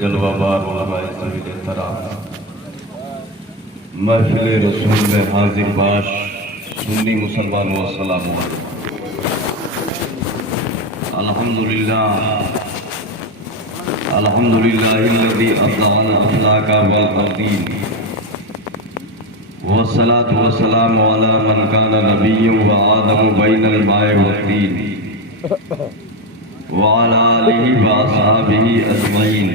جلوہ بار علماء ذویل احترام، محفل رسول میں حاضر باش سنی مسلمانوں السلام علیکم۔ الحمدللہ الذي أبدعنا أخلاق والتوطين، والصلاة والسلام على من كان نبيا وآدم بين الماء والطين، وعلى آله وأصحابه أجمعين،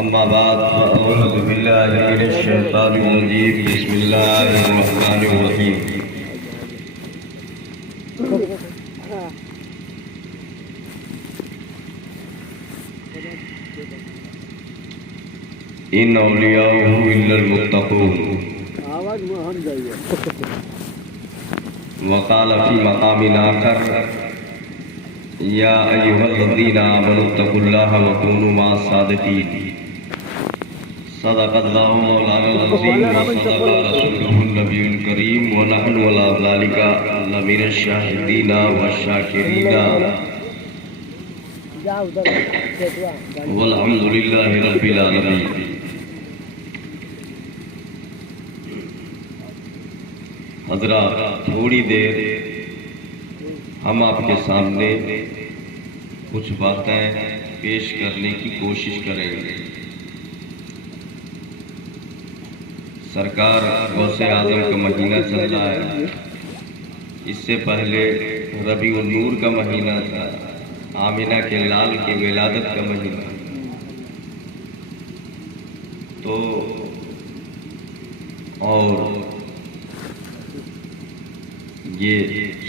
أما بعد فأعوذ بالله من الشيطان الرجيم، بسم الله الرحمن الرحيم۔ ان اولیاءہ الا المتقون، وقال فی مقام آخر یا ایھا الذین آمنوا اتقوا اللہ وکونوا مع الصادقین۔ صدق اللہ مولانا العظیم وصدق رسولہ النبی الکریم، ونحن علی ذلک لمن الشاہدین والشاکرین، والحمد للہ رب العالمین۔ حضرات، تھوڑی دیر ہم آپ کے سامنے کچھ باتیں پیش کرنے کی کوشش کریں گے۔ سرکار غوث اعظم کا مہینہ چل رہا ہے، اس سے پہلے ربیع النور کا مہینہ تھا، آمنہ کے لال کی ولادت کا مہینہ، تو اور یہ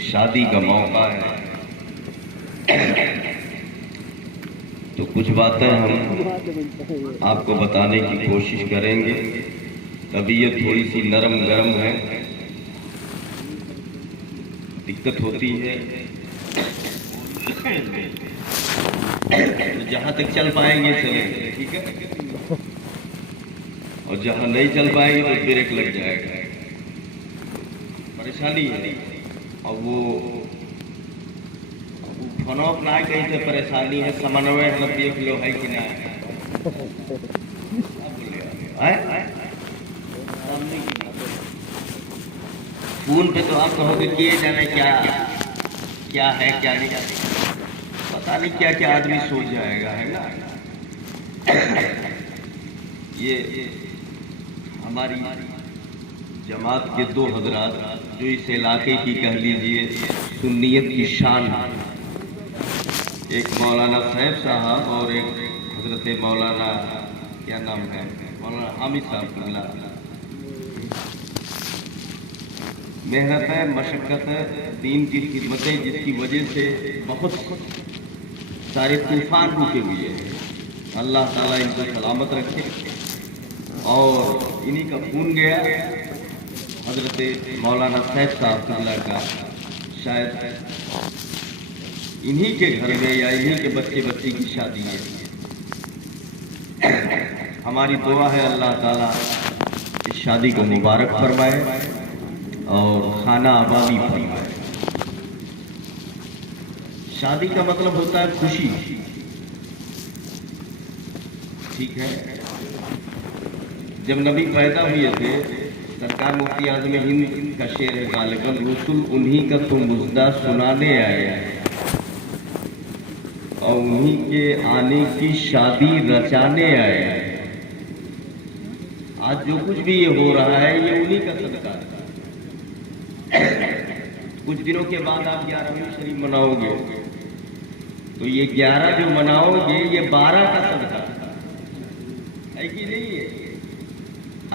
شادی کا موقع ہے، تو کچھ باتیں ہم آپ کو بتانے کی کوشش کریں گے۔ طبیعت تھوڑی سی نرم گرم ہے، دقت ہوتی ہے، جہاں تک چل پائیں گے چلیں گے، ٹھیک ہے، اور جہاں نہیں چل پائیں گے تو بریک لگ جائے گا، پریشانی ہے۔ اور وہ فنوک نہ کہیں سے پریشانی ہے، سمنوے نبی کلو ہے کہ نہ ہے، فون پہ تو آپ کہو گے کیے جانے کیا ہے کیا نہیں، پتہ نہیں کیا کیا آدمی سوچ جائے گا، ہے نا۔ یہ ہماری جماعت کے دو حضرات جو اس علاقے کی کہہ لیجیے سنیت کی شان، ایک مولانا صاحب صاحب اور ایک حضرت مولانا کیا نام ہے، مولانا حامد صاحب کو ملا۔ محنت ہے، مشقت ہے، دین کی خدمتیں، جس کی وجہ سے بہت سارے طوفان رکے ہوئے ہیں۔ اللہ تعالیٰ ان کو سلامت رکھے، اور انہی کا خون گیا حضرت مولانا صاحب صاحب اللہ کا، شاید انہی کے گھر میں یا انہی کے بچے کی شادی ہے۔ ہماری دعا ہے اللہ تعالیٰ اس شادی کو مبارک فرمائے اور خانہ آبادی فرمائے۔ شادی کا مطلب ہوتا ہے خوشی، ٹھیک ہے۔ جب نبی پیدا ہوئے تھے، سرکار مفتی اعظم ہند کا شعر ہے غالباً، رسول انہی کا تو مژدہ سنانے آئے اور انہی کے آنے کی شادی رچانے آئے۔ آج جو کچھ بھی یہ ہو رہا ہے یہ انہی کا صدقہ ہے۔ کچھ دنوں کے بعد آپ 11ویں شریف مناؤ گے، تو یہ 11 جو مناؤ گے یہ 12 کا صدقہ ہے کہ نہیں ہے؟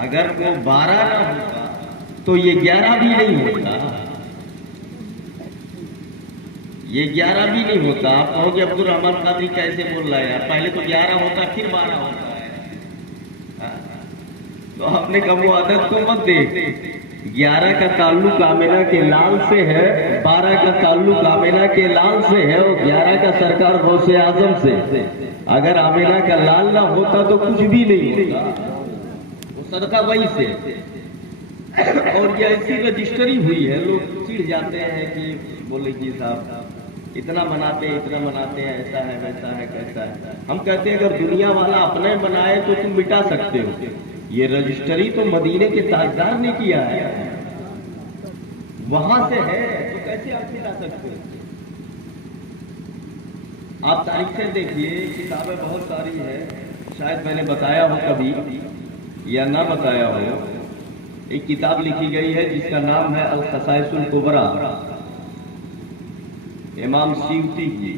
اگر وہ 12 نہ ہوتا تو یہ 11 بھی نہیں ہوتا، یہ 11 بھی نہیں ہوتا۔ آپ کہو گے عبد الرحمان قادری کیسے بول رہا ہے یار، پہلے تو 11 ہوتا پھر 12 ہوتا ہے، تو آپ نے کہا وہ عادت کو مت دیکھ۔ 11 کا تعلق آمنہ کے لال سے ہے، 12 کا تعلق آمنہ کے لال سے ہے، اور 11 کا سرکار غوث اعظم سے۔ اگر آمنہ کا لال نہ ہوتا تو کچھ بھی نہیں ہوتا، وہ صدقہ وہی سے۔ اور یہ ایسی رجسٹری ہوئی ہے، لوگ چڑھ جاتے ہیں کہ بولے جی صاحب اتنا مناتے ہیں ایسا ہے ویسا ہے کیسا ہے۔ ہم کہتے ہیں اگر دنیا والا اپنے بنائے تو تم مٹا سکتے ہو، یہ رجسٹری تو مدینے کے تاجدار نے کیا ہے، وہاں سے ہے، تو کیسے آپ مٹا سکتے ہو؟ آپ تاریخیں دیکھیے، کتابیں بہت ساری ہیں، شاید میں نے بتایا ہو کبھی یا نہ بتایا ہو. ایک کتاب لکھی گئی ہے جس کا نام ہے الخصائص الکبریٰ، امام سیوطی کی.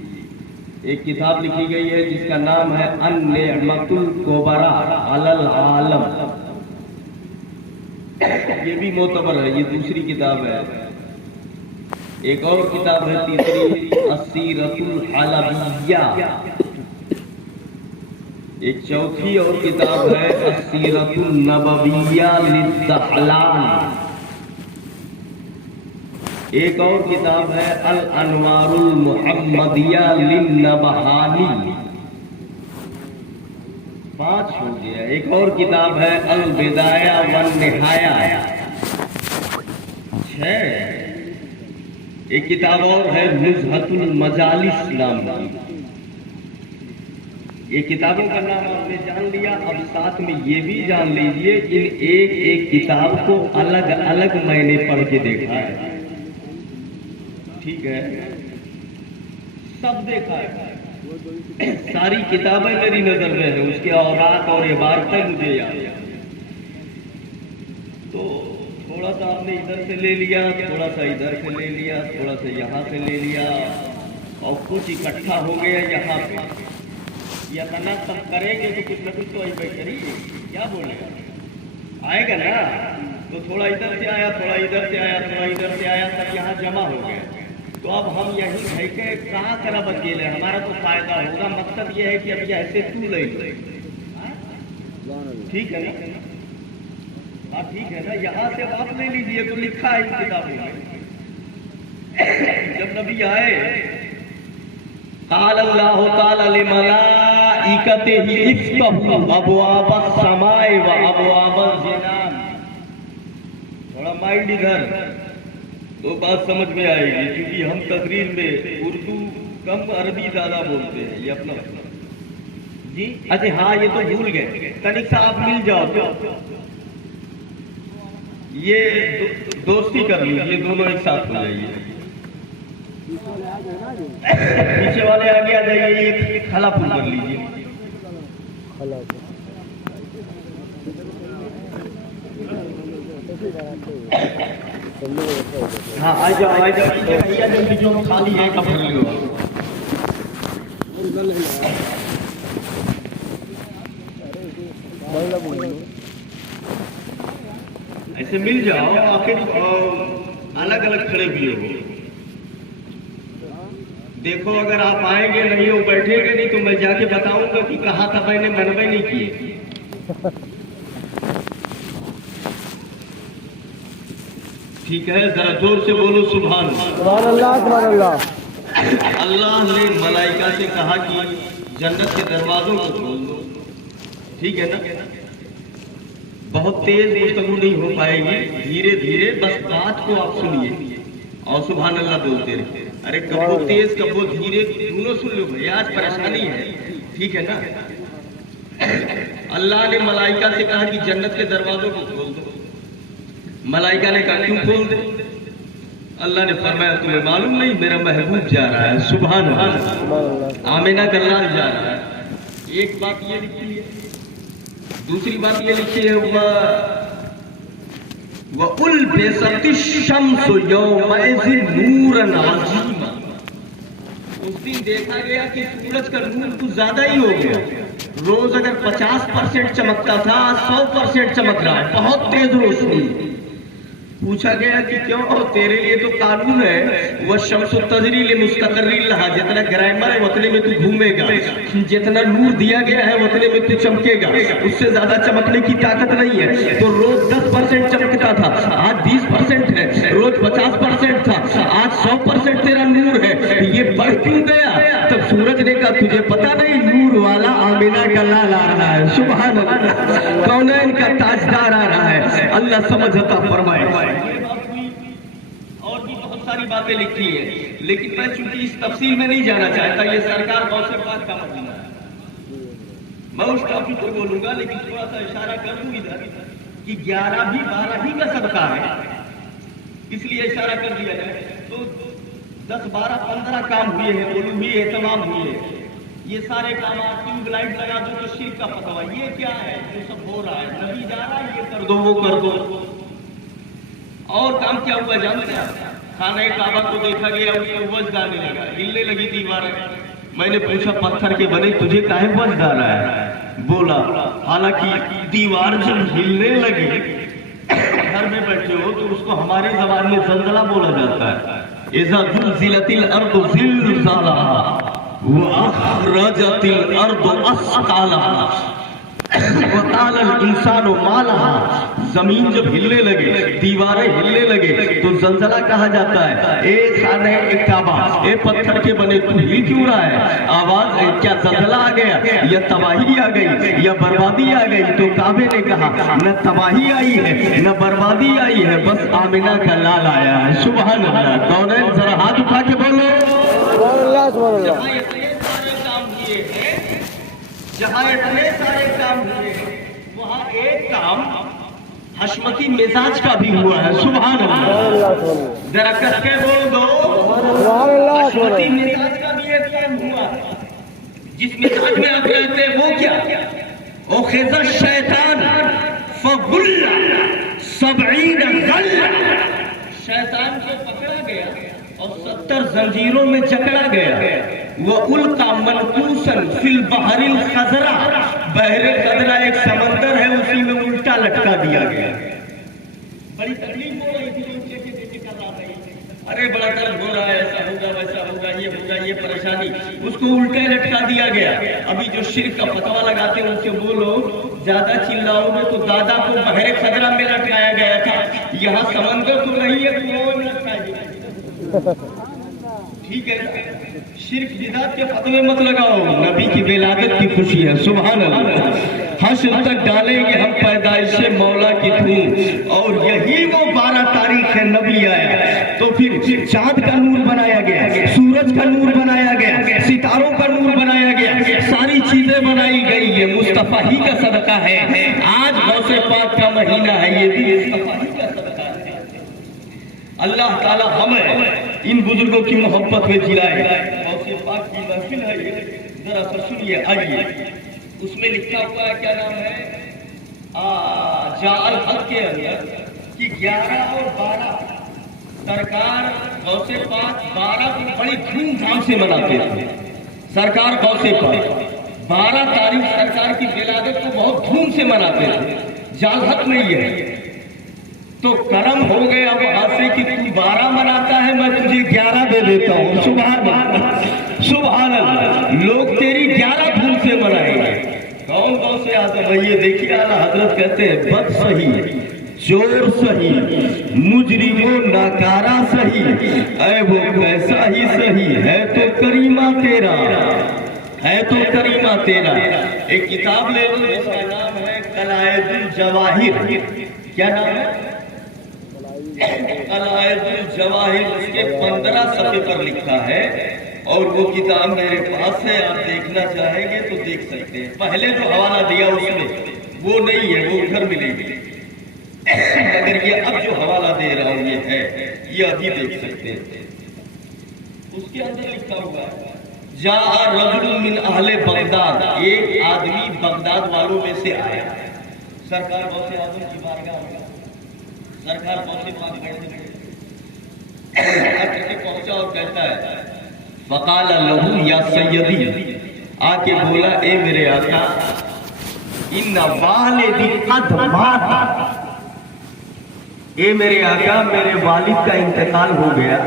ایک کتاب لکھی گئی ہے جس کا نام ہے النعمت الکبریٰ علی العالم، یہ بھی معتبر ہے، یہ دوسری کتاب ہے. ایک اور کتاب ہے تیسری، السیرۃ الحلبیہ. ایک چوتھی اور کتاب ہے السیرۃ النبویہ للدحلان. ایک اور کتاب ہے الانوار المحمدیہ للنبہانی. 5 ہو گیا. ایک اور کتاب ہے البدایہ والنہایہ. 6. ایک کتاب اور ہے نزہۃ المجالس نام کی. یہ کتابوں کا نام آپ نے جان لیا. اب ساتھ میں یہ بھی جان لیجئے ان ایک ایک کتاب کو الگ الگ میں نے پڑھ کے دیکھا ہے. ٹھیک ہے، سب دیکھا ہے، ساری کتابیں میری نظر میں ہیں، اس کے اوراق اور عبارتیں مجھے یاد ہیں. تو تھوڑا سا آپ نے ادھر سے لے لیا، تھوڑا سا ادھر سے لے لیا، تھوڑا سا یہاں سے لے لیا، اور کچھ اکٹھا ہو گیا یہاں پہ. یا تناسب کریں گے تو کچھ نہ کچھ تو ایسا کریے، کیا بولے گا، آئے گا نا. تو تھوڑا ادھر سے آیا، تھوڑا ادھر سے آیا، تھوڑا ادھر سے آیا، تب یہاں جمع ہو گیا. تو اب ہم یہیں ہے کہ کہاں طرف اکیلے، ہمارا تو فائدہ ہوگا. مقصد یہ ہے کہ اب یہ ایسے تو لے لے. ٹھیک ہے نا؟ ہاں ٹھیک ہے نا. یہاں سے آپ لے لیجیے، تو لکھا ہے اس کتابوں میں. جب نبی آئے، قال اللہ تعالی لملائکتہ افتحوا ابواب السماء وابواب الجنان. تھوڑا مائنڈ ادھر تو بات سمجھ میں آئے گی، کیونکہ ہم تقریر میں اردو کم عربی زیادہ بولتے ہیں. یہ اپنا جی اچھا ہاں یہ تو بھول گئے. تنک صاحب مل جاؤ، یہ دوستی کر لیجیے، دونوں ایک ساتھ ہو جائیے. پیچھے والے آگے آ جائیے، ایک کھلا پھول کر لیجیے. ہاں آ جاؤ آ جاؤ، جو خالی ہے کپڑے لو. ایسے مل جاؤ، آخر الگ الگ کھڑے بھی ہو. دیکھو اگر آپ آئیں گے نہیں ہو، بیٹھیں گے نہیں، تو میں جا کے بتاؤں گا کہ کہا تھا میں نے منوے نہیں کیے. ٹھیک ہے، ذرا زور سے بولو سبحان اللہ. سبحان اللہ. اللہ نے ملائکہ سے کہا کہ جنت کے دروازوں کو کھول دو. ٹھیک ہے نا؟ بہت تیز گفتگو نہیں ہو پائے گی، دھیرے دھیرے بس بات کو آپ سنیے اور سبحان اللہ بولتے رہے. ارے کبو تیز کبو دھیرے دونوں سن لو بھائی، آج پریشانی ہے. ٹھیک ہے نا؟ اللہ نے ملائکہ سے کہا کہ جنت کے دروازوں کو کھول دو. ملائکہ نے کہا کیوں کھول دے؟ اللہ نے فرمایا تمہیں معلوم نہیں میرا محبوب جا رہا ہے. سبحان اللہ. آمینہ کا لال جا رہا ہے. ایک بات یہ لکھی ہے، دوسری بات یہ لکھی ہے وَأُلْبِسَتِ الشَّمْسُ يَوْمَئِذٍ نُورًا عَظِيمًا. اس دن دیکھا گیا کہ سورج کا نور کچھ زیادہ ہی ہو گیا. روز اگر 50% چمکتا تھا، 100% چمک رہا ہے، بہت تیز روشنی. پوچھا گیا کہ کیوں؟ تیرے لیے تو قانون ہے، وَالشَّمْسُ تَجْرِي لِمُسْتَقَرٍّ لَهَا. جتنا گرائمر ہے اتنے میں تو گھومے گا، جتنا نور دیا گیا ہے اتنے میں تو چمکے گا. اس سے زیادہ چمکنے کی طاقت نہیں ہے. تو روز 10% چمکتا تھا، آج 20% ہے. روز 50% تھا، آج 100% تیرا نور ہے. یہ بڑھ کیوں گیا؟ تب سورج نے کہا تجھے پتا نہیں نور والا آمینہ کا لال آ رہا ہے. سبحان اللہ. کونین کا تاجدار آ رہا ہے. اللہ سمجھ عطا فرمائے. اور بھی بہت ساری باتیں لکھی ہیں، لیکن میں چونکہ اس تفصیل میں نہیں جانا چاہتا. یہ سرکار غوث پاک کا مدینہ ہے. میں اس ٹاپک کو بولوں گا، لیکن تھوڑا سا اشارہ کر دوں ادھر کہ 11 بھی 12 ہی کا صدقہ ہے، اس لیے اشارہ کر دیا جائے تو 10 12 15 کام ہوئے ہیں، علومی اہتمام ہوئے ہیں۔ یہ سارے کام آپ ٹیوب لائٹ لگا دو تو شرک کا فتویٰ، یہ کیا ہے جو سب ہو رہا ہے؟ نبی جا رہا ہے، یہ کر دو وہ کر دو۔ اور کام کیا ہوا جانتے ہیں؟ خانہ کعبہ کو دیکھا گیا، اس میں وجد آنے لگا، ہلنے لگی دیواریں۔ میں نے پوچھا پتھر کے بنے تجھے کاہے وجد آ رہا ہے؟ بولا حالانکہ دیوار جب ہلنے لگی، گھر میں بیٹھے ہو تو اس کو ہمارے زبان میں زلزلہ بولا جاتا ہے۔ اذا زلزلت الارض زلزالها وأخرجت الأرض أثقالها وقال الإنسان ما لها۔ زمین جب ہلنے لگے، دیواریں ہلنے لگے تو زلزلہ کہا جاتا ہے۔ اے خانہ کعبہ، اے پتھر کے بنے تو ہل کیوں رہا ہے؟ آواز کیا زلزلہ آ گیا یا تباہی آ گئی یا بربادی آ گئی؟ تو کعبے نے کہا نہ تباہی آئی ہے نہ بربادی آئی ہے، بس آمنہ کا لال آیا ہے۔ سبحان اللہ۔ کون ہے؟ ذرا ہاتھ اٹھا کے بولو جہاں اتنے سارے کام ہوئے ہیں، جہاں اتنے سارے کام ہوئے ہیں، وہاں ایک کام حشمتی مزاج کا بھی ہوا ہے۔ سبحان اللہ۔ ذرا کس کے بول دو حشمتی مزاج کا بھی ایک کام ہوا ہے۔ جس مزاج میں آپ رہتے ہیں وہ کیا؟ اخذ الشیطان فغل 70 غلہ، شیطان کو پکڑا گیا اور 70 زنجیروں میں جکڑا گیا۔ وَأُلْقَى مَنْقُوسًا فِي الْبَحْرِ الْخَضْرَةِ، بحر خضرا ایک سمندر ہے، اسی میں الٹا لٹکا دیا گیا۔ بڑی تکلیف ہو رہی تھی، ان کے کر رہا تھا، ارے بڑا درد ہو رہا ہے، ایسا ہوگا ویسا ہوگا، یہ ہوگا، یہ پریشانی، اس کو الٹا لٹکا دیا گیا۔ ابھی جو شرک کا فتویٰ لگاتے ہیں ان سے بولو زیادہ چلاؤ گے تو دادا کو بحر خضرا میں لٹکایا گیا تھا، یہاں سمندر تو نہیں ہے تو وہ لٹکایا گیا۔ ٹھیک ہے، شرک بدعت کے فتوے مت لگاؤ، نبی کی ولادت کی خوشی ہے۔ سبحان اللہ۔ حشر تک ڈالیں گے ہم پیدائش مولا کی دھوم، اور یہی وہ 12 تاریخ ہے نبی آیا، تو پھر چاند کا نور بنایا گیا، سورج کا نور بنایا گیا، ستاروں کا نور بنایا گیا، ساری چیزیں بنائی گئی۔ یہ مصطفیٰ ہی کا صدقہ ہے۔ آج غوث پاک کا مہینہ ہے، یہ بھی مصطفیٰ ہی کا صدقہ ہے۔ اللہ تعالی ہمیں ان بزرگوں کی محبت میں جلائے۔ غوث پاک کی محفل ہے، ذرا سا سنیے، آئیے۔ اس میں لکھا ہوا ہے، کیا نام ہے، جاء الحق کے اندر کہ 11 اور 12 سرکار غوث پاک 12 کو بڑی دھوم دھام سے مناتے تھے۔ سرکار غوث پاک 12 تاریخ سرکار کی ولادت کو بہت دھوم سے مناتے تھے۔ جاء الحق میں یہ ہے تو کرم ہو گیا وہاں سے کہ تو 12 مناتا ہے، میں تجھے 11 دے دیتا ہوں۔ سبحان اللہ، سبحان اللہ۔ لوگ تیری 11 دھوم سے منائیں گے۔ کون غوث اعظم ہے؟ یہ دیکھیے اعلیٰ حضرت کہتے ہیں بد صحیح، چور صحیح، مجرم و ناکارہ صحیح، اے وہ کیسا ہی صحیح ہے تو کریمہ تیرا، ہے تو کریمہ تیرا۔ ایک کتاب لے لو جس کا نام ہے قلائد الجواہر۔ کیا نام ہے؟ قلائد الجواہر۔ اس کے 15 صفحے پر لکھا ہے، اور وہ کتاب میرے پاس ہے، آپ دیکھنا چاہیں گے تو دیکھ سکتے ہیں۔ پہلے جو حوالہ دیا اس میں وہ نہیں ہے، وہ ادھر ملے گی، مگر یہ اب جو حوالہ دے رہا ہوں یہ ہے، یہ ابھی دیکھ سکتے ہیں۔ اس کے اندر لکھا ہوا ہے جاء رجل من اہل بغداد، ایک آدمی بغداد والوں میں سے آیا۔ سرکار غوث اعظم کی بارگاہ میں سرکار غوث پاک بیٹھے کے پہنچا اور کہتا ہے فقال له یا سیدی، آ کے بولا اے میرے آقا، ان والدی قد مات، اے میرے آقا میرے والد کا انتقال ہو گیا،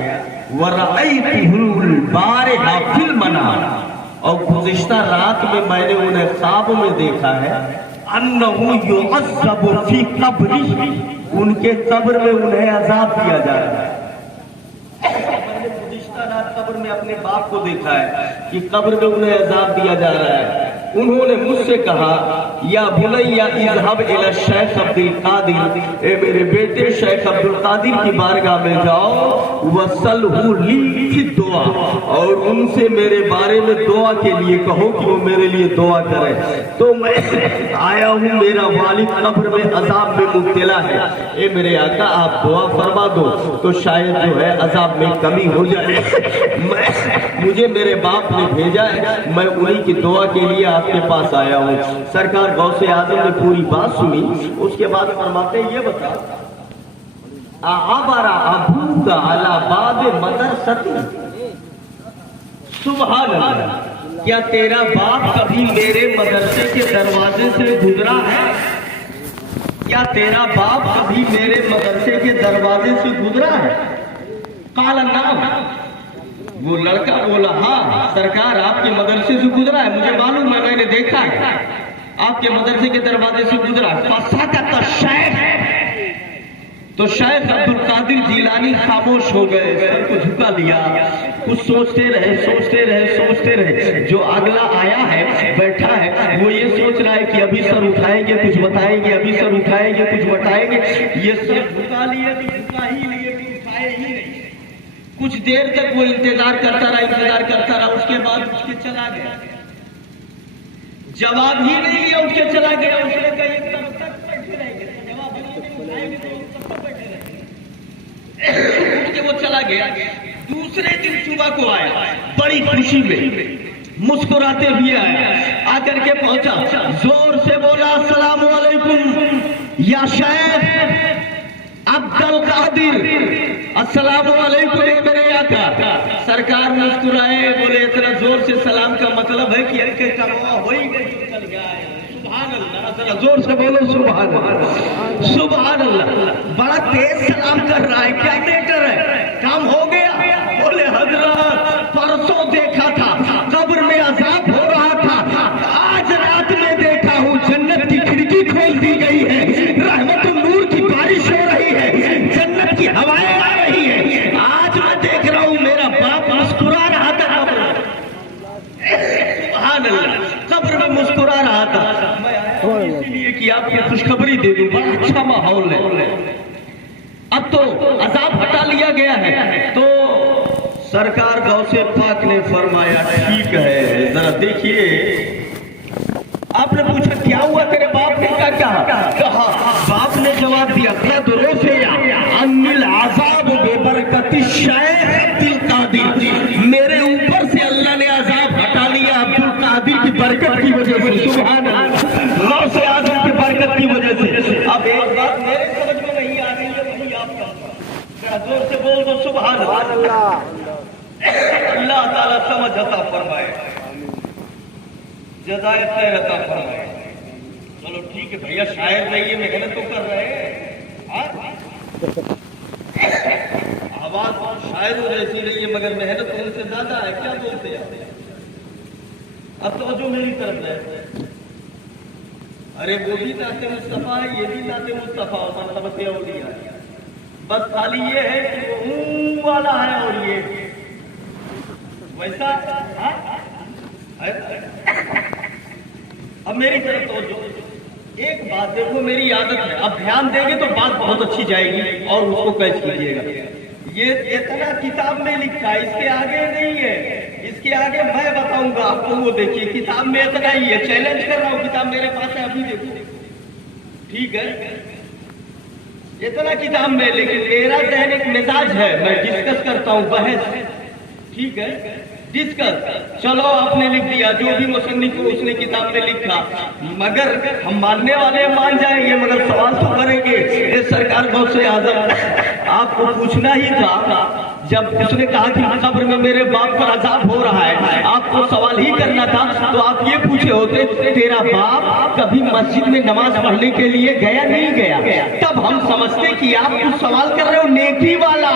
ورأیتہ البارحہ فی المنام، اور گزشتہ رات میں نے انہیں خواب میں دیکھا ہے، انہ یعذب فی قبرہ، ان کے قبر میں انہیں عذاب دیا جا رہا ہے۔ میں نے گزشتہ رات قبر میں اپنے باپ کو دیکھا ہے کہ قبر میں انہیں عذاب دیا جا رہا ہے۔ انہوں نے مجھ سے کہا یا بنیا اذهب الى الشیخ عبد القادر، اے میرے بیٹے شیخ عبد القادر کی بارگاہ میں جاؤ، وصلہ لی فی الدعاء، اور ان سے میرے بارے میں دعا کے لیے کہو کہ وہ میرے لیے دعا کرے۔ تو میں آیا ہوں، میرا والد قبر میں عذاب میں مبتلا ہے، اے میرے آقا آپ دعا فرما دو تو شاید جو ہے عذاب میں کمی ہو جائے۔ مجھے میرے باپ نے بھیجا ہے، میں انہی کی دعا کے لیے آپ کے پاس آیا ہوں۔ سرکار غوث اعظم نے پوری بات سنی، اس کے بعد فرماتے ہیں یہ بتا عبر ابوک علی باب مدرستی، سبحان اللہ، کیا تیرا باپ کبھی میرے مدرسے کے دروازے سے گزرا ہے؟ کیا تیرا باپ کبھی میرے مدرسے کے دروازے سے گزرا ہے؟ قال نعم، وہ لڑکا بولا ہاں سرکار آپ کے مدرسے سے گزرا ہے، مجھے معلوم ہے، میں نے دیکھا ہے آپ کے مدرسے کے دروازے سے گزرا ہے۔ فسکت الشیخ، تو شیخ عبد القادر جیلانی خاموش ہو گئے، سر کو جھکا لیا، کچھ سوچتے رہے۔ جو اگلا آیا ہے بیٹھا ہے وہ یہ سوچ رہا ہے کہ ابھی سر اٹھائیں گے کچھ بتائیں گے، ابھی سر اٹھائیں گے کچھ بتائیں گے، یہ سر جھکا لیے تو جھکا ہی لیے کہ اٹھائے ہی نہیں۔ کچھ دیر تک وہ انتظار کرتا رہا، اس کے بعد اٹھ کے چلا گیا، جواب ہی نہیں لیا، اٹھ کے چلا گیا۔ اس نے کہا یہ کب تک بیٹھے رہیں گے، جواب نہیں اٹھائیں گے تو کب تک بیٹھے رہیں گے۔ اٹھ کے وہ چلا گیا۔ دوسرے دن صبح کو آیا، بڑی خوشی میں مسکراتے ہوئے آیا، آ کر کے پہنچا، زور سے بولا السلام علیکم یا شیخ عبد القادر، السلام علیکم میرے آقا۔ سرکار مسکرائے، بولے اتنا زور سے سلام کا مطلب ہے کہ کموا ہو ہی گئی تو چل گیا ہے۔ سبحان اللہ، زور سے بولو سبحان اللہ، سبحان اللہ۔ بڑا تیز سلام کر رہا ہے، کیا میٹر ہے، کام ہو گیا؟ بولے حضرت پرسوں دیکھا تھا قبر میں عذاب ہو رہا تھا، آج رات میں دیکھا ہوں جنت کی کھڑکی کھول دی گئی ہے، رحمت النور کی بارش ہو رہی ہے، جنت کی ہوائیں آ رہی ہے، آج میں دیکھ رہا ہوں میرا باپ مسکرا رہا تھا، سبحان اللہ، قبر میں مسکرا رہا تھا۔ میں اسی لیے کہ آپ کی خوشخبری دے دوں، بڑا اچھا ماحول ہے، اب تو عذاب ہٹا لیا گیا ہے۔ تو سرکار غوث پاک نے فرمایا ٹھیک ہے، ذرا دیکھیے۔ آپ نے پوچھا کیا ہوا تیرے باپ نے کہا باپ نے جواب دیا قد رفع عنی العذاب ببرکت الشیخ عبد القادر، میرے اوپر سے اللہ نے عذاب ہٹا لیا عبد القادر کی برکت کی وجہ سے، سبحان اللہ، غوث اعظم کی برکت کی وجہ سے۔ اب ایک بات میرے سمجھ میں نہیں آ رہی ہے، وہی آپ کا زور سے بول دو سبحان اللہ۔ اللہ تعالیٰ سمجھ عطا فرمائے، جزائے خیر عطا فرمائے۔ چلو ٹھیک ہے بھیا، شاعر نہیں، محنت تو کر رہے ہیں، آواز شاعر جیسی نہیں ہے مگر محنت ان سے زیادہ ہے، کیا بولتے ہیں؟ اب توجہ میری طرف ہے، ارے وہ بھی ذات مصطفیٰ ہے، یہ بھی ذات مصطفیٰ، مرتبت اولیاء ہے، بس خالی یہ ہے کہ وہ اون والا ہے اور یہ ویسا۔ اب میری طرف توجہ، ایک بات دیکھو، میری عادت ہے، اب دھیان دیں گے تو بات بہت اچھی جائے گی اور اس کو کیچ کیجیے گا۔ یہ اتنا کتاب میں لکھا ہے، اس کے آگے نہیں ہے، اس کے آگے میں بتاؤں گا آپ کو، وہ دیکھیے کتاب میں اتنا ہی ہے، چیلنج کر رہا ہوں، کتاب میرے پاس ہے، ابھی دیکھو، ٹھیک ہے؟ اتنا کتاب میں، لیکن میرا ذہن ایک مزاج ہے، میں ڈسکس کرتا ہوں، بحث، ٹھیک ہے؟ ڈسکس، چلو آپ نے لکھ دیا جو بھی مصنف کو اس نے کتاب میں لکھا، مگر ہم ماننے والے مان جائیں گے، مگر سوال تو کریں گے۔ اے سرکار غوث اعظم، آپ کو پوچھنا ہی تھا، جب اس نے کہا کہ قبر میں میرے باپ پر عذاب ہو رہا ہے، آپ کو سوال ہی کرنا تھا، تو آپ یہ پوچھے ہوتے تیرا باپ کبھی مسجد میں نماز پڑھنے کے لیے گیا نہیں گیا؟ تب ہم سمجھتے کہ آپ کچھ سوال کر رہے ہو نیکی والا،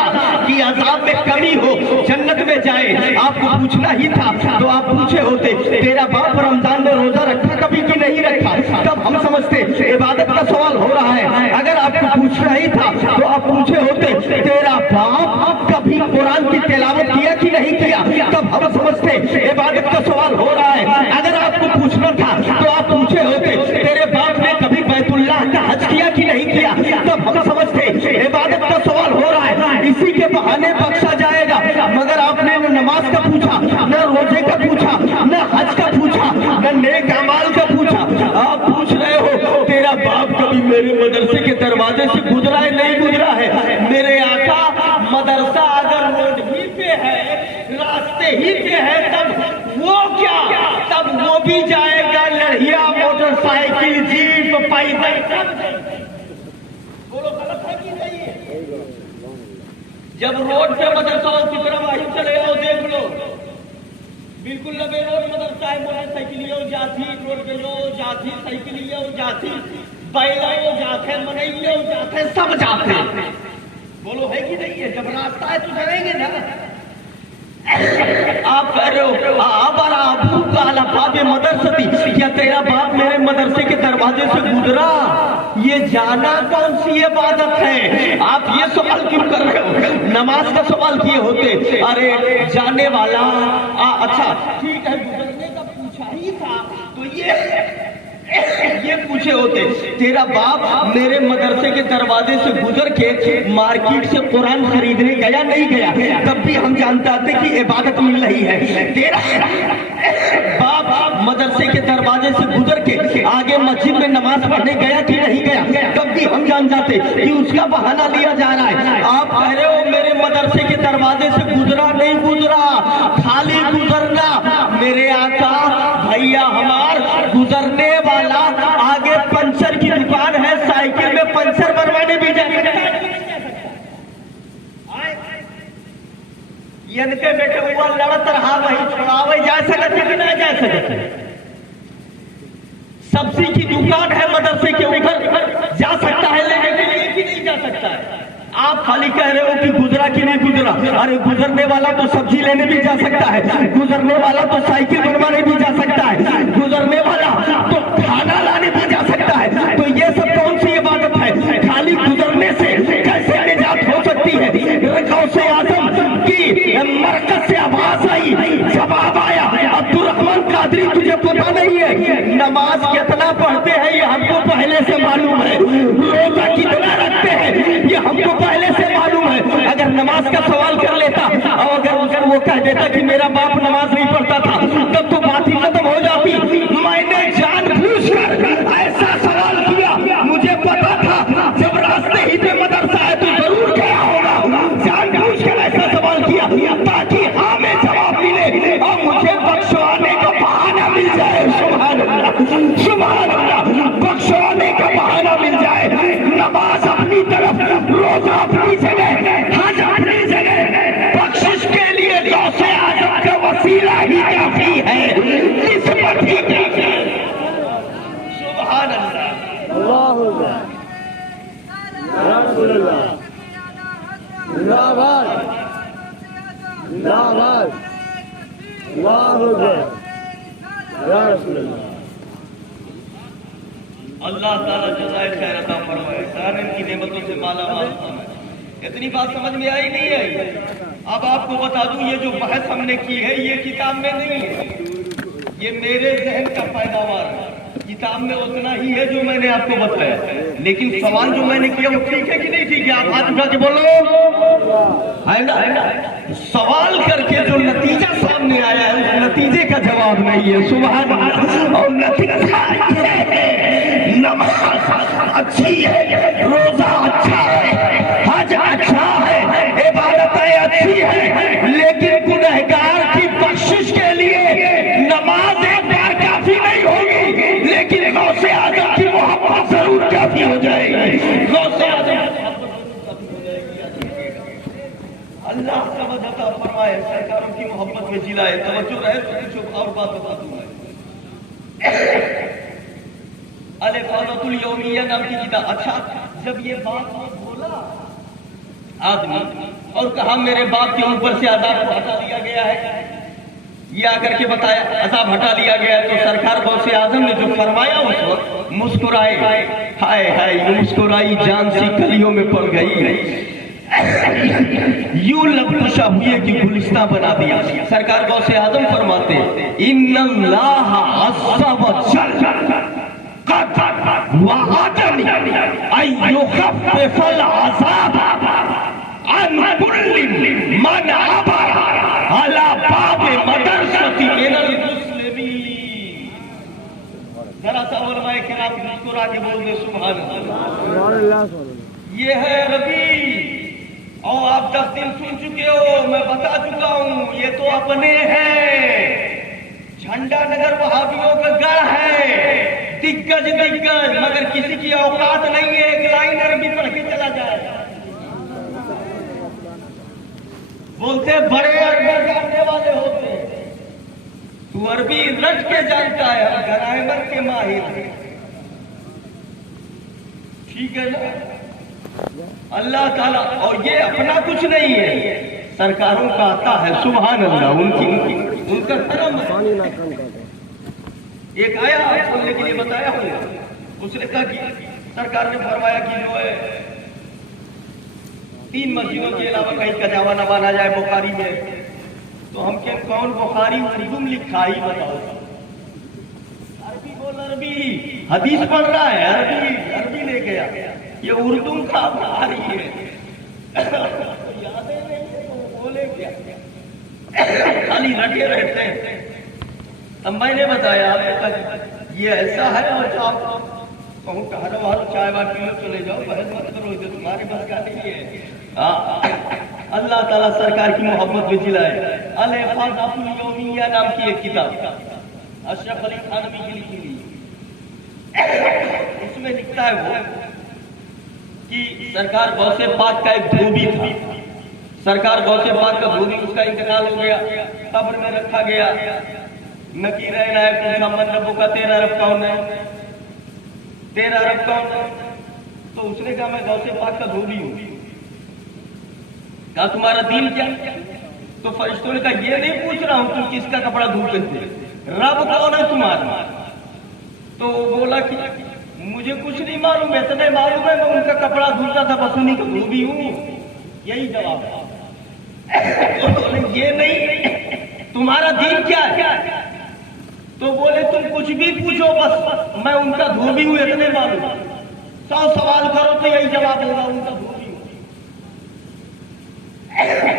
کہ عذاب میں کمی ہو، جنت میں جائے، آپ کو پوچھنا ہی تھا، تو آپ پوچھے ہوتے تیرا باپ رمضان میں روزہ رکھا کبھی کہ نہیں رکھا؟ تب ہم سمجھتے عبادت کا سوال ہو رہا ہے۔ اگر آپ کو پوچھنا ہی تھا تو آپ پوچھے ہوتے تیرا باپ کبھی قرآن کی تلاوت کیا کہ نہیں کیا؟ تب ہم سمجھتے عبادت کا سوال ہو رہا ہے۔ اگر آپ کو پوچھنا تھا تو آپ پوچھے ہوتے تیرے باپ نے کبھی بیت اللہ کا حج کیا کہ نہیں کیا، تب ہم سمجھتے عبادت کا سوال ہو رہا ہے اسی کے بہانے بخشا جائے گا، مگر آپ نے نہ نماز کا پوچھا، نہ روزے کا پوچھا، نہ حج کا پوچھا، نہ نیک اعمال کا پوچھا۔ آپ پوچھ رہے ہو تیرا باپ کبھی میرے مدرسے کے دروازے سے گزرا ہے نہیں گزرا ہے؟ میرے آقا مدرسہ اگر روڈ ہی پہ ہے، راستے ہی پہ ہے، تب وہ کیا، تب وہ بھی جائے گا لڑھیا، موٹر سائیکل، جیپ، پیدل سب۔ بولو غلط ہے کہ نہیں ہے؟ جب روڈ پہ مدرسہ ہو کی طرف وہیں چلے آؤ، دیکھ لو بالکل لبے روڈ مدرسہ ہے، موٹر سائیکل ہو جاتی، روڈ پہ لو جاتی، سائیکل ہو جاتی، بیلا ہو جاتے، منئی ہو جاتے، سب جاتے ہیں۔ بولو ہے کہ نہیں ہے؟ جب راستہ ہے تو چلیں گے نا۔ آپ کہہ رہے ہو آبر ابو کا باب مدرستی، کیا تیرا باپ میرے مدرسے کے دروازے سے گزرا؟ یہ جانا کون سی عبادت ہے؟ آپ یہ سوال کیوں کر رہے ہو؟ نماز کا سوال کیے ہوتے، ارے جانے والا اچھا ٹھیک ہے گزرنے کا پوچھا ہی تھا تو یہ پوچھے ہوتے تیرا باپ میرے مدرسے کے دروازے سے گزر کے مارکیٹ سے قرآن خریدنے گیا نہیں گیا، تب بھی ہم جانتے تھے کہ عبادت مل رہی ہے۔ تیرا باپ مدرسے کے دروازے سے گزر کے آگے مسجد میں نماز پڑھنے گیا کہ نہیں گیا، تب بھی ہم جان جاتے کہ اس کا بہانہ لیا جا رہا ہے۔ آپ کہہ رہے ہو میرے مدرسے کے دروازے سے گزرا نہیں گزرا، خالی گزرنا۔ میرے آقا بھیا ہمار گزرنے والا آگے پنچر کی دکان ہے، سائیکل میں پنچر بنوانے بھی جا سکتا ہے، ین کے بیٹے ہوا لڑت رہا وہی چھوڑاوے جا سکتے کہ نہیں جا سکتے۔ سبزی کی دکان ہے مدرسے کے اوپر، جا سکتا ہے لینے کے لیے کہ نہیں جا سکتا ہے؟ آپ خالی کہہ رہے ہو کہ گزرا کہ نہیں گزرا، ارے گزرنے والا تو سبزی لینے بھی جا سکتا ہے، گزرنے والا تو سائیکل بنوانے بھی جا سکتا ہے، گزرنے والا تو کھانا لانے بھی جا سکتا ہے، تو یہ سب کون سی عبادت ہے؟ خالی گزرنے سے کیسے نجات ہو سکتی ہے؟ غوث اعظم کی مرکز سے آواز آئی، جواب آیا عبدالرحمن قادری تجھے پتا نہیں ہے نماز کتنا پڑھتے ہیں یہ ہم کو پہلے سے معلوم ہے، روزہ کتنا رکھتے ہیں یہ ہم کو پہلے سے معلوم ہے۔ اگر نماز کا سوال کر لیتا اور اگر وہ کہہ دیتا کہ میرا باپ نماز نہیں پڑھتا تھا تب تو بات ہی ختم ہو جاتی۔ میں نے جان بوجھ کر ایسا سوال کیا، مجھے پتا تھا جب راستے ہی پہ مدرسہ ہے تو ضرور گیا ہوگا، جان بوجھ کر ایسا سوال کیا تاکہ ہاں میں جواب ملے اور مجھے بخشوانے کا بہانہ مل جائے۔ سبحان اللہ سبحان اللہ، بخشوانے کا بہانہ مل جائے۔ نماز اپنی طرف، روزہ اپنی جگہ، حج اپنی جگہ، بخشش کے لیے غوث اعظم کا وسیلہ ہی کافی ہے، نسبت ہی کافی ہے۔ سبحان اللہ، اللہ اکبر، یا رسول اللہ، زندہ باد، زندہ باد، اللہ اکبر، یا رسول اللہ۔ اللہ تعالیٰ جزائے خیر عطا فرمائے، سارے کی نعمتوں سے مالا مال فرمائے۔ اتنی بات سمجھ میں آئی نہیں آئی؟ اب آپ کو بتا دوں یہ جو بحث ہم نے کی ہے یہ کتاب میں نہیں ہے، یہ میرے ذہن کا پیداوار ہے۔ کتاب میں اتنا ہی ہے جو میں نے آپ کو بتایا، لیکن سوال جو میں نے کیا وہ ٹھیک ہے کہ نہیں ٹھیک ہے؟ آپ ہاتھ اٹھا کے بولو ہے نا؟ سوال کر کے جو نتیجہ سامنے آیا ہے اس نتیجے کا جواب نہیں ہے۔ سبحان اللہ، اور نتیجہ نماز اچھی ہے، روزہ اچھا ہے، حج اچھا ہے، عبادتیں اچھی ہیں، لیکن گنہگار کی بخشش کے لیے نماز ایک بار کافی نہیں ہوگی، لیکن غوث اعظم کی محبت ضرور کافی ہو جائے گی۔ غوث اعظم اللہ سمجھ عطا فرمائے، سرکاروں کی محبت میں جلائے۔ توجہ رہے تو کچھ اور بات بتا دوں میں۔ الفاظت الیومیہ نام کی کتاب۔ اچھا جب یہ بات بولا آدمی اور کہا میرے باپ کے اوپر سے عذاب کو ہٹا لیا گیا ہے، یہ آ کر کے بتایا عذاب ہٹا لیا گیا، تو سرکار غوث اعظم نے جو فرمایا اس وقت مسکرائے، ہائے ہائے مسکرائی جان سی کلیوں میں پڑ گئی۔ यूं लबकुशा हुए कि गुलिस्तां बना दिया। सरकार गौसे आजम फरमाते इन्नल्लाह अज़्ज़ा व जल वअदनी अय्युखफ्फिफल अज़ाब अन कुल्लि मन अबा अला बाब मदरसती मिनल मुस्लिमीन। जरा सा उलमाए किराम मुस्कुरा के बोल सुभान अल्लाह। ये है रबी और आप 10 दिन सुन चुके हो, मैं बता चुका हूं, ये तो अपने हैं। झंडा नगर वहाबियों का गढ़ है, दिग्गज मगर किसी की औकात नहीं है एक लाइन अरबी पढ़ के चला जाए। बोलते बड़े अरबी जानने वाले होते हैं, तू अरबी रट के जानता है, हम ग्रामर के माहिर हैं। ठीक है ना? अल्लाह ताला, और ये अपना कुछ नहीं है, सरकारों का आता है। सुभान अल्लाह, उनका करम। एक आया बोलने के लिए बताया हूँ, उसने कहा कि सरकार ने फरमाया कि जो है 3 मस्जिदों के अलावा कहीं कजावा न माना जाए बुखारी में। तो हम क्या कौन बुखारी उर्दू में लिखा ही बताओ। अरबी बोल, अरबी हदीस पढ़ रहा है, अरबी ले गया, ये उर्दू का बुखारी है। यादें नहीं है तो बोले क्या, खाली रटे रहते हैं। अब मैंने बताया ये ऐसा है, और आप कहूँ टहरो वालो चाय बात पी लो चले जाओ, बहस मत करो, इधर तुम्हारे बस का नहीं है। अल्लाह ताला सरकार की मोहब्बत में जिलाए। अल-इफ़ादातुल यौमिया नाम की एक किताब अशरफ अली थानवी की लिखी हुई, उसमें लिखता है वो कि सरकार गौसे पाक का एक धोबी था। सरकार गौसे पाक का धोबी, उसका इंतकाल हो गया, कब्र में रखा गया। नकीर नायक पूछा मन रब्बो का, तेरा रब कौन है, तेरा रब कौन है? तो उसने कहा मैं गौसे पाक का धोबी हूं। कहा तुम्हारा दीन क्या? तो फरिश्तों ने कहा ये नहीं पूछ रहा हूं तुम किसका कपड़ा धोते थे, रब कौन है तुम्हारा? तो वो बोला कि मुझे कुछ नहीं मालूम, इतने मालूम है मैं उनका कपड़ा धुलता था, बस उन्हीं का धोबी हूं। यही जवाब है। ये नहीं, तुम्हारा दीन क्या है? तो बोले तुम कुछ भी पूछो, बस मैं उनका धोबी हूं, इतने मालूम। 100 सवाल करो तो यही जवाब होगा, उनका धोबी हूं।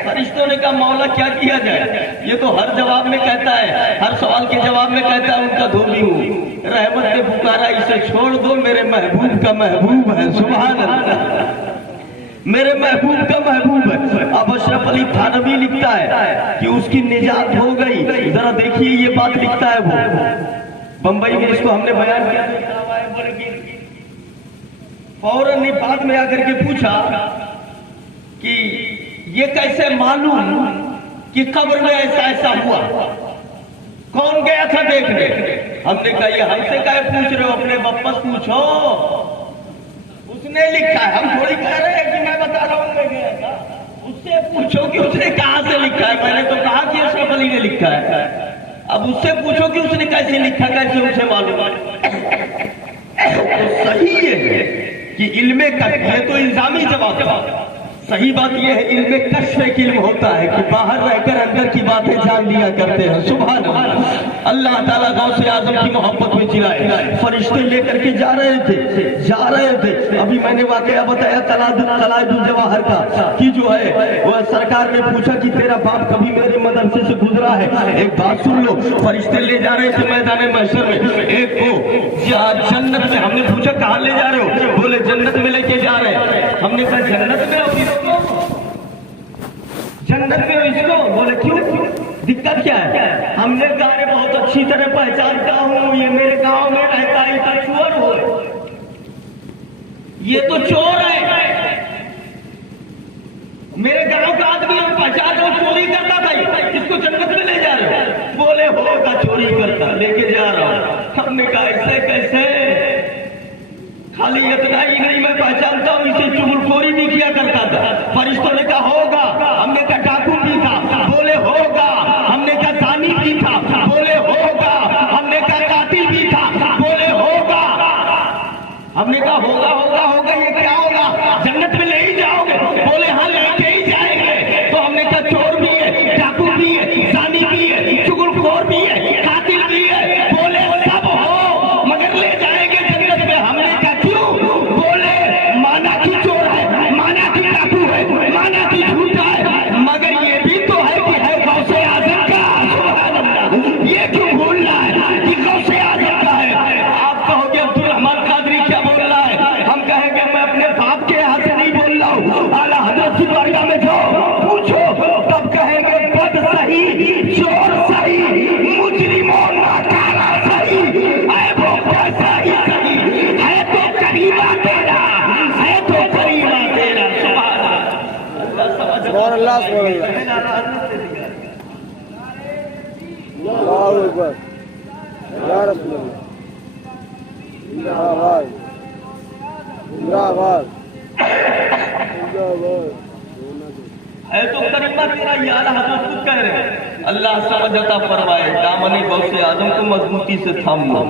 फरिश्तों ने कहा मौला क्या किया जाए, ये तो हर जवाब में कहता है, हर सवाल के जवाब में कहता है उनका धोबी हूं। रहमत ने पुकारा इसे छोड़ दो, मेरे महबूब का महबूब है। सुभान अल्लाह, मेरे महबूब का महबूब है। अब अशरफ अली थानवी लिखता है कि उसकी निजात हो गई। जरा देखिए ये बात लिखता है वो, बंबई में इसको हमने बयान किया, फौरन ने बाद में आकर के पूछा कि ये कैसे मालूम कि कब्र में ऐसा ऐसा हुआ, कौन गया था देखने? हमने कहा ये हमसे काहे पूछ रहे हो, अपने बप्पा से पूछो, उसने लिखा है, हम थोड़ी कह रहे हैं कि मैं बता रहा हूं मैं गया था। उससे पूछो कि उसने कहां से लिखा है। मैंने तो कहा कि अशरफ अली ने लिखा है, अब उससे पूछो कि उसने कैसे लिखा, कैसे उसे मालूम है। तो सही है कि इल्मे कश्फ, ये तो इल्जामी जवाब था। सही बात यह है इल्मे कश्फ एक इल्म होता है कि बाहर रहकर अंदर की बातें जान लिया करते हैं। सुभान अल्लाह, अल्लाह ताला गौसे आजम की मोहब्बत में जिलाए। फरिश्ते लेकर के जा रहे थे। अभी मैंने वाकया बताया तलादुल जवाहर का कि जो है वो सरकार ने पूछा कि तेरा बाप कभी मेरे मदरसे से गुजरा है? एक बात सुन लो, फरिश्ते ले जा रहे थे मैदान महशर में एक को जन्नत में। हमने पूछा कहाँ ले जा रहे हो? बोले जन्नत में लेके जा रहे हैं। हमने कहा जन्नत में जन्नत में इसको? बोले क्यों, दिक्कत क्या है? हमने कहा बहुत अच्छी तरह पहचानता हूं, ये मेरे गांव में रहता है, इसका चोर हो, ये तो चोर है, मेरे गांव का आदमी हम पहचान रहे, चोरी करता था, इसको जन्नत में ले जा रहे हो? बोले होगा चोरी करता, लेके जा रहा हूं। हमने कहा ऐसे कैसे? खाली इतना ही नहीं, मैं पहचानता हूं, इसे चुगलखोरी भी किया करता था। फरिश्तों ने कहा होगा। हमने कहा डाकू भी था, बोले होगा। हमने कहा दानी भी था, बोले होगा। हमने कहा कातिल भी था, बोले होगा। हमने कहा होगा, ये क्या होगा? जन्नत में ले ही जाओगे? बोले हाँ ले जिंदाबाद जिंदाबाद है तो करीमा तेरा ये आला हजरत खुद कह रहे हैं अल्लाह समझता फरमाए दामने गौसे आदम को मजबूती से थाम लो।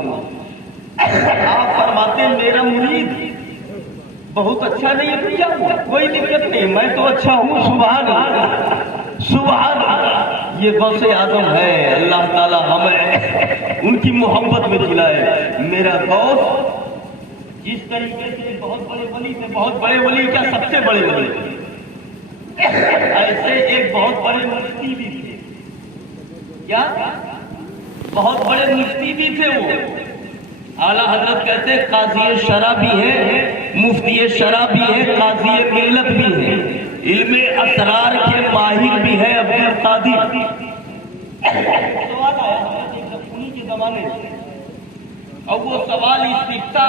आप फरमाते मेरा मुरीद बहुत अच्छा नहीं है भैया, कोई दिक्कत नहीं, मैं तो अच्छा हूँ, सुभान अल्लाह सुभान अल्लाह। ये गौसे आदम है, अल्लाह ताला हमें उनकी मोहब्बत में जिलाए। मेरा गौस जिस तरीके से बहुत बड़े वली थे, बहुत बड़े वली क्या सबसे बड़े वली थे, ऐसे एक बहुत बड़े मुफ्ती भी थे। क्या बहुत बड़े मुफ्ती भी थे वो। आला हजरत कहते काजी शरा भी है, मुफ्ती शरा भी है, काजी मिल्लत भी है, इल्मे असरार के माहिर भी है अब्दुल कादिर। सवाल आया उन्हीं के जमाने में, और वो सवाल इस्तिफ्ता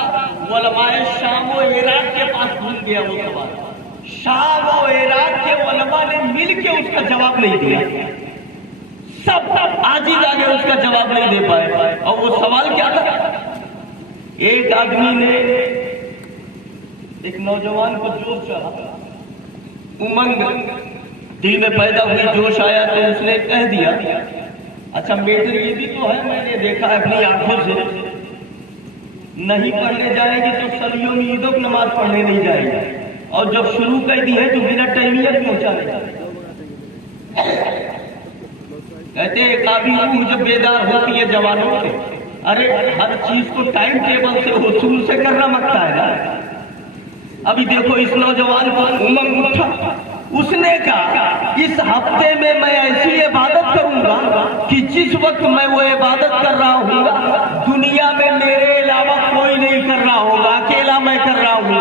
उलमाए शाम व इराक के पास घूम गया। वो सवाल शाम और इराक के उलमा ने मिल के उसका जवाब नहीं दिया, सब आजिज आगे उसका जवाब नहीं दे पाए। और वो सवाल क्या था, एक आदमी ने एक नौजवान को जोश चढ़ा, उमंग दिल में पैदा हुई, जोश आया तो उसने कह दिया अच्छा मेटर ये भी तो है, मैंने देखा अपनी आंखों से, नहीं पढ़ने जाएंगे तो सदियों में ईदों की नमाज पढ़ने नहीं जाएंगे, और जब शुरू कर दी है तो बिना टाइमियत पहुंचा कहते हैं काबिल रूह जब बेदार होती है जवानों से, अरे हर चीज को टाइम टेबल से उसूल से करना लगता है ना। अभी देखो इस नौजवान को उमंग उठा, उसने कहा इस हफ्ते में मैं ऐसी इबादत करूंगा कि जिस वक्त मैं वो इबादत कर रहा हूँ दुनिया में मेरे अलावा कोई नहीं कर रहा होगा, अकेला मैं कर रहा हूँ,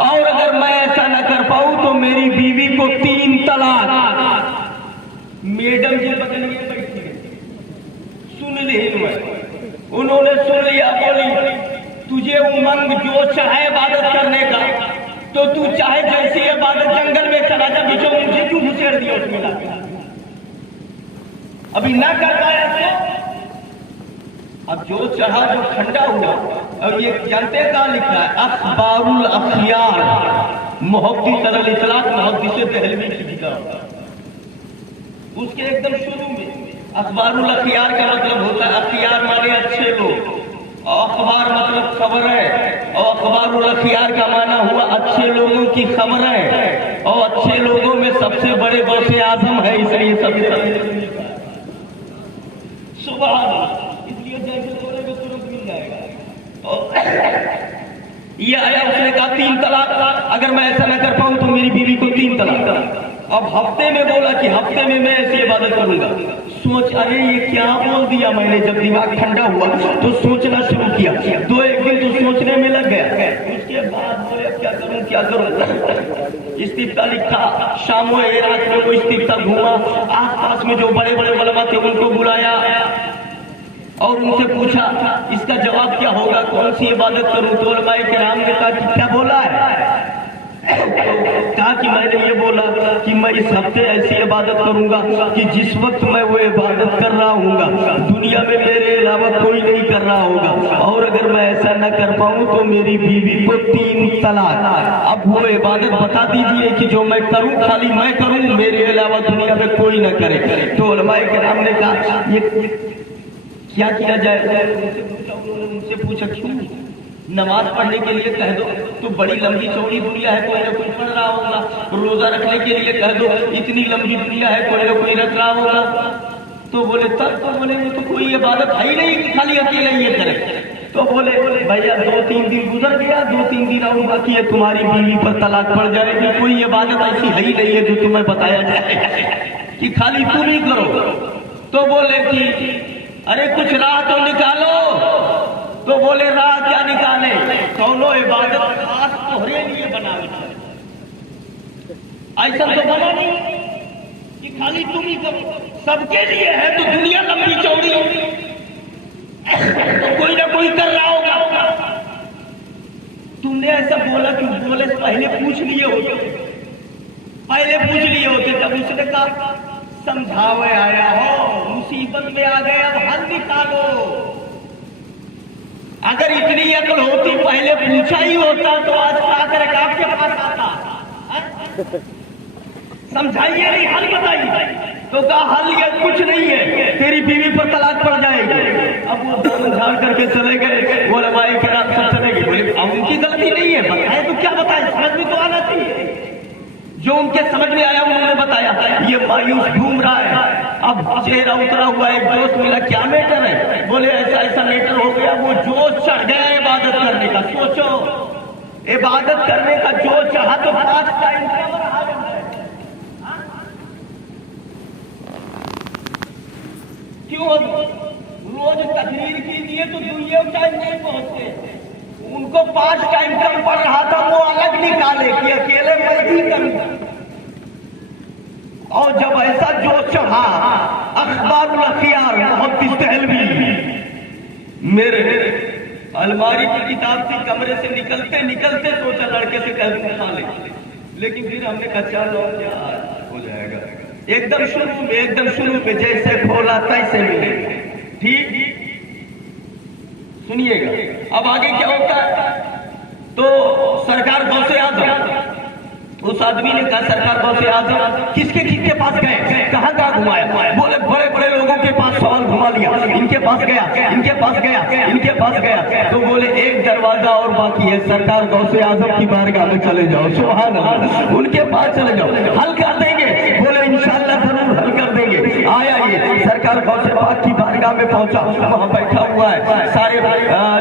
और अगर मैं ऐसा न कर पाऊं तो मेरी बीवी को 3 तलाक। मैडम जी बगल में बैठी सुन ली, उन्होंने सुन लिया, बोली तुझे उमंग जो चाहे इबादत करने का तो तू चाहे जैसी इबादत जंगल में चला जा, बीचों मुझे क्यों घुसेड़ दिया उसमें लाके, अभी ना कर पाया तो अब जो चढ़ा जो ठंडा हुआ। और ये जानते का लिखा है अखबारुल अखियार मुहद्दिस अल इतलाक मुहद्दिस दहलवी की किताब, उसके एकदम शुरू में अखबारुल अखियार का मतलब होता है, अखियार माने अच्छे लोग, और अखबार मतलब खबर है, और अखबारुल अखियार का माना हुआ अच्छे लोगों की खबर है, और अच्छे लोगों में सबसे बड़े गौसे आजम है, इसलिए सबसे सुबह इसलिए जैसे बोलेंगे तुरंत मिल जाएगा। और ये आया उसने कहा 3 तलाक, अगर मैं ऐसा न कर पाऊं तो मेरी बीवी को 3 तलाक। अब हफ्ते में बोला कि हफ्ते में मैं ऐसी इबादत करूंगा। सोच अरे ये क्या बोल दिया मैंने, जब दिमाग ठंडा हुआ तो सोचना शुरू किया, 2-1 दिन तो सोचने में लग गया, उसके बाद बोले क्या करूं। इस्तिफ्ता लिखा, शाम व इराक में वो इस्तिफ्ता घूमा, आसपास में जो बड़े बड़े उलमा थे उनको बुलाया और उनसे पूछा इसका जवाब क्या होगा, कौन सी इबादत करूं। तो उलमाए किराम ने कहा कि क्या बोला है, कहा कि मैंने ये बोला कि मैं इस हफ्ते ऐसी इबादत करूंगा कि जिस वक्त मैं वो इबादत कर रहा हूँगा दुनिया में मेरे अलावा कोई नहीं कर रहा होगा, और अगर मैं ऐसा न कर पाऊं तो मेरी बीवी को 3 तलाक। अब वो इबादत बता दीजिए कि जो मैं करूं खाली मैं करूं, मेरे अलावा दुनिया में कोई न करे। तो उलमाए किराम ने कहा ये क्या किया जाए। उनसे पूछा क्यों, नमाज पढ़ने के लिए कह दो तो बड़ी लंबी चौड़ी दुनिया है, कोई ना कोई पढ़ रहा होगा, रोजा रखने के लिए कह दो इतनी लंबी दुनिया है, कोई ना कोई रख रहा होगा। तो बोले तब तो बोले वो तो कोई इबादत है ही नहीं कि खाली अकेले ये करे। तो बोले भैया 2-3 दिन गुजर गया, 2-3 दिन और बाकी है, तुम्हारी बीवी पर तलाक पड़ जाएगी, कोई इबादत ऐसी है ही नहीं है जो तुम्हें बताया जाए कि खाली तुम ही करो। तो बोले कि अरे कुछ राह तो निकालो। तो बोले राह क्या निकाले, दोनों इबादत खास तोहरे लिए बना, ऐसा तो बना नहीं कि खाली तुम ही करो, सबके लिए है तो दुनिया लंबी चौड़ी होगी तो कोई ना कोई कर रहा होगा। तुमने ऐसा बोला कि बोले पहले पूछ लिए होते, पहले पूछ लिए होते। तब उसने कहा समझावे आया हो, मुसीबत में आ गए, अब हल निकालो। अगर इतनी अकल होती पहले पूछा ही होता तो आज आकर आपके पास आता। समझाइए नहीं, हल बताइए। तो कहा हल ये कुछ नहीं है, तेरी बीवी पर तलाक पड़ जाएगी। अब वो समझा करके चले गए, बोले भाई के रात सब चलेगी। बोले अब उनकी गलती नहीं है, बताए तो क्या बताए, समझ में तो आना चाहिए। जो उनके समझ में आया उन्होंने बताया। ये मायूस घूम रहा है, अब चेहरा उतरा हुआ है। एक दोस्त मिला, क्या मैटर है? बोले ऐसा ऐसा मैटर हो गया। वो जोश चढ़ गया इबादत करने का। सोचो, इबादत करने का जोश चढ़ा तो 5 टाइम का हाजिर है। क्यों रोज तकरीर कीजिए तो दुनिया टाइम नहीं पहुंचते। उनको 5 टाइम कम पड़ रहा था, वो अलग निकाले कि अकेले मैं ही करूं। और जब ऐसा जोश चढ़ा, अखबारुल अखियार मोहम्मद बिस्तेहलवी मेरे अलमारी की किताब थी, कमरे से निकलते निकलते सोचा लड़के से कह दूं खा ले, लेकिन फिर हमने कहा चलो यार हो जाएगा। एकदम शुरू में जैसे खोला तैसे मिलेगा। ठीक, सुनिएगा अब आगे क्या होता है। तो सरकार गौसे आजम, उस आदमी ने कहा सरकार गौसे आजम किसके पास गए, कहाँ घुमाया? बोले बड़े बड़े लोगों के पास सवाल घुमा लिया, इनके पास गया, इनके पास गया, इनके पास गया। तो बोले एक दरवाजा और बाकी है, सरकार गौसे आजम की बारगाह में चले जाओ। सुभान अल्लाह, उनके पास चले जाओ, हल कर देंगे। बोले इंशाअल्लाह जरूर हल कर देंगे। आया ये सरकार गौसे पाक की बारगाह में पहुंचा, वहां बैठा हुआ है। सारे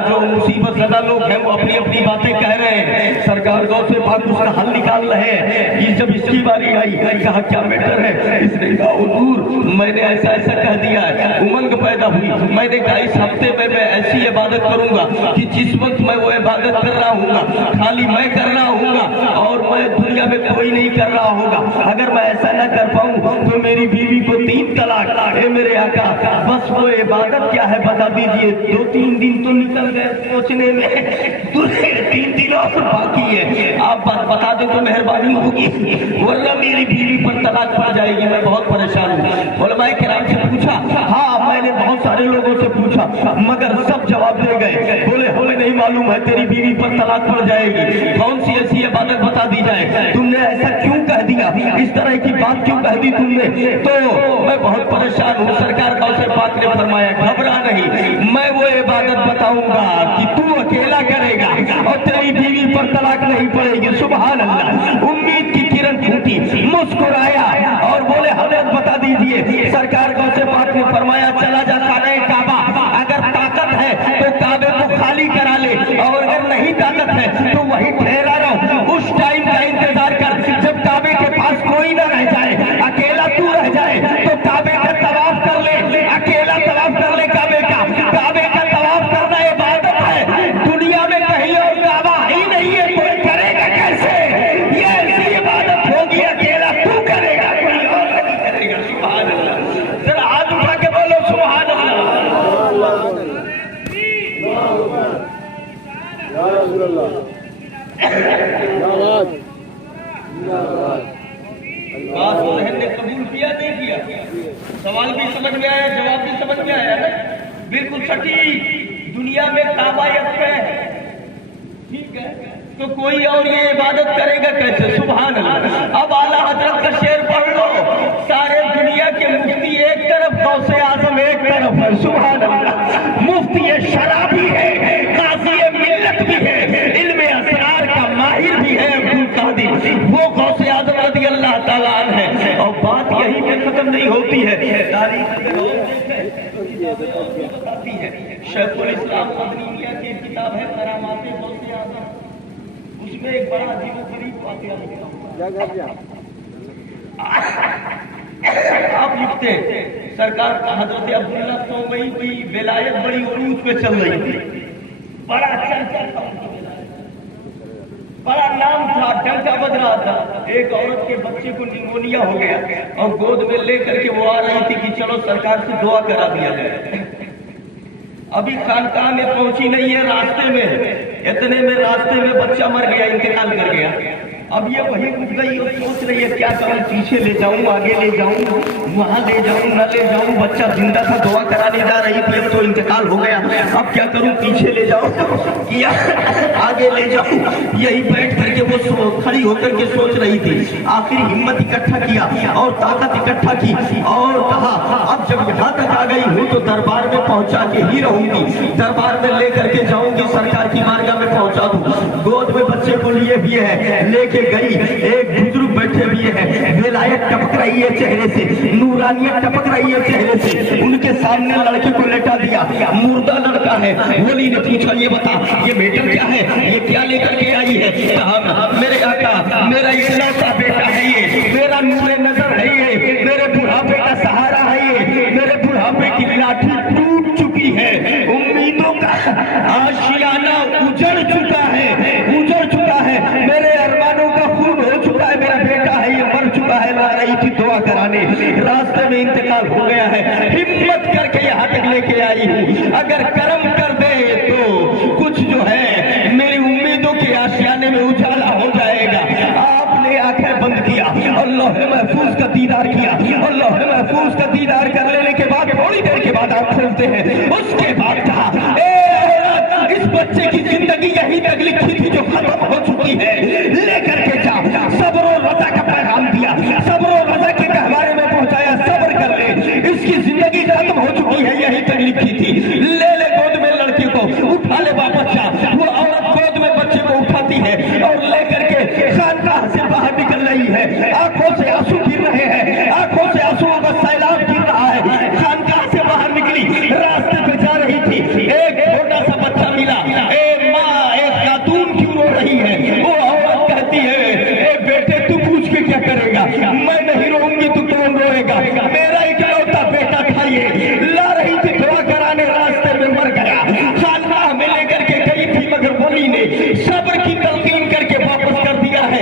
जो मुसीबत ज़दा लोग हैं वो अपनी अपनी बातें कह रहे हैं। सरकार गौसे पाक उसका हल निकाल रहे हैं। जब इसकी बारी आई, कहा क्या मैटर है? इसने कहा हुजूर मैंने ऐसा ऐसा कह दिया है, उमंग पैदा हुई। मैंने कहा इस हफ्ते में मैं ऐसी इबादत करूंगा कि जिस वक्त मैं वो इबादत कर रहा हूँ खाली मैं कर रहा हूँ और मैं दुनिया में कोई नहीं कर रहा होगा। अगर मैं ऐसा न कर पाऊँ तो मेरी बीवी को 3 तलाक। मेरे आका बस वो इबादत क्या है बता दीजिए। 2-3 दिन तो निकल गए सोचने में, 3 दिन और बाकी है। आप बता दें तो मेहरबानी होगी, वरना मेरी बीवी पर तलाक पड़ जाएगी। मैं बहुत परेशान हूँ। उलमाए किराम से पूछा, हाँ मैंने बहुत सारे लोगों से पूछा मगर सब जवाब दे गए। बोले हमें नहीं मालूम है तेरी बीवी पर तलाक पड़ जाएगी, कौन सी ऐसी इबादत बता दी जाए। तुमने ऐसा क्यों कह दिया, इस तरह की बात क्यों कह दी तुमने? तो मैं बहुत परेशान हूँ। सरकार गौसे पाक ने फरमाया घबरा नहीं, मैं वो इबादत बताऊंगा कि तू अकेला करेगा और तेरी बीवी पर तलाक नहीं पड़ेगी। सुभान अल्लाह, उम्मीद की किरण फूटी, मुस्कुराया और बोले हमें बता दीजिए। सरकार गौसे पाक ने फरमाया चला जा खाने काबा, अगर ताकत है तो काबे को खाली करा ले और अगर नहीं ताकत है तो वहीं ठहरा रहो। उस टाइम का इंतजार कर जब काबे के पास कोई न रह जाए, अकेला तू रह जाए तो काबे का तवाफ कर ले, अकेला तवाफ कर ले काबे का। काबे का तवाफ करना इबादत है, दुनिया में कहीं और काबा ही नहीं है, कोई करेगा कैसे? ये ऐसी इबादत होगी अकेला तू करेगा, कोई और नहीं करेगा। सुभान अल्लाह, जरा हाथ उठा के बोलो सुभान अल्लाह। बात बहन ने कबूल किया नहीं किया? सवाल भी समझ में आया, जवाब भी समझ में आया ना? बिल्कुल सटीक। दुनिया में काबा एक है, ठीक है, तो कोई और ये इबादत करेगा कैसे? सुभान अल्लाह। अब आला हजरत का शेर पढ़ लो, सारे दुनिया के मुफ्ती एक तरफ, गौसे आजम एक तरफ है। सुभान अल्लाह, मुफ्ती शरा भी है, काज़ी मिल्लत भी है, इल्मे असरार का माहिर भी है अब्दुल कादिर, वो गौसे आजम रज़ी अल्लाह ताला अन्हु है। और बात यहीं पे खत्म नहीं होती है, तारीख बताती है। शेखुल इस्लाम मदनी मियां की किताब है करामाते गौसे आजम, उसमें एक बड़ा अजीबोगरीब वाक़या लिखा हुआ है। आप लिखते सरकार हजरत अब्दुल्ला सोमई की विलायत बड़ी उरूज पे चल रही थी, बड़ा चर्चा था, बड़ा नाम था, डंका बज रहा था। एक औरत के बच्चे को निमोनिया हो गया और गोद में लेकर के वो आ रही थी कि चलो सरकार से दुआ करा दिया जाए। अभी खानकाह में पहुंची नहीं है, रास्ते में, इतने में रास्ते में बच्चा मर गया, इंतकाल कर गया। अब ये वही रुक गई और सोच रही है क्या करूं, पीछे ले जाऊं, आगे ले जाऊं, वहां ले जाऊं, न ले जाऊं। बच्चा जिंदा था, दुआ कराने जा रही थी, अब तो इंतकाल हो गया, अब क्या करूं, पीछे ले जाऊं या आगे ले जाऊं। यही बैठ करके वो खड़ी होकर के सोच रही थी। आखिर हिम्मत इकट्ठा किया और ताकत इकट्ठा की और कहा अब जब यहाँ तक आ गई हूँ तो दरबार में पहुंचा के ही रहूंगी, दरबार में ले करके जाऊंगी, सरकार की बारगाह में पहुंचा दूं। गोद में बच्चे को लिए भी है, लेके गई। एक बुजुर्ग बैठे हुए हैं, बेलायत टपक रही है चेहरे से, नूरानियत टपक रही है चेहरे से। उनके सामने लड़के को लेटा दिया, मुर्दा लड़का है। वली ने पूछा ये बता ये बेटा क्या है, ये क्या लेकर के आई है? कहा मेरे आका मेरा इकलौता बेटा है ये, मेरा नूरे नजर है ये, मेरे बुढ़ापे का सहारा है ये, मेरे बुढ़ापे की लाठी टूट चुकी है, उम्मीदों का आशियाना उजड़ चुका है, उजड़ चुका है, मेरे अरमानों का खून हो चुका है, मेरा बेटा है ये मर चुका है। ला रही थी दुआ कराने, रास्ते में इंतकाल हो गया है, हिम्मत करके यहाँ तक लेके आई हूँ। अगर करम कर दे तो कुछ जो है मेरी उम्मीदों के आशियाने में उजाला हो जाएगा। आपने आंखें बंद किया और लौहे महफूज का दीदार किया और लौहे महफूज का दीदार कर लेने के बाद थोड़ी देर के बाद आप खोलते हैं। उसके बाद कहा इस बच्चे की जिंदगी यही तक लिखी थी जो खत्म हो चुकी है, लेकर के जा। सब्र और रज़ा का पैगाम दिया, सब्र और रज़ा के गहवारे में पहुंचाया, सब्र कर ले, इसकी जिंदगी खत्म हो चुकी है यही तक लिखी थी। ले ले गोद में लड़के को, उठा ले वापस जा। वो औरत गोद में बच्चे को उठाती है और लेकर के खानकाह से बाहर निकल रही है। आंखों से आंसू गिर रहे हैं, आंखों से आंसुओं का सैलाब गिर रहा है। खानकाह से बाहर निकली, रास्ते पे जा रही थी, एक छोटा सा बच्चा मिला। ए माँ, एक खातून क्यों रो रही है? वो औरत कहती है ए बेटे तू पूछ के क्या करेगा, मैं नहीं रोऊंगी तो कौन रोएगा, मेरा इकलौता बेटा था ये। ला रही थी दुआ कराने, रास्ते में मर गया। खानकाह में लेकर के गई थी मगर वली ने सब्र की तलकीन करके वापस कर दिया है।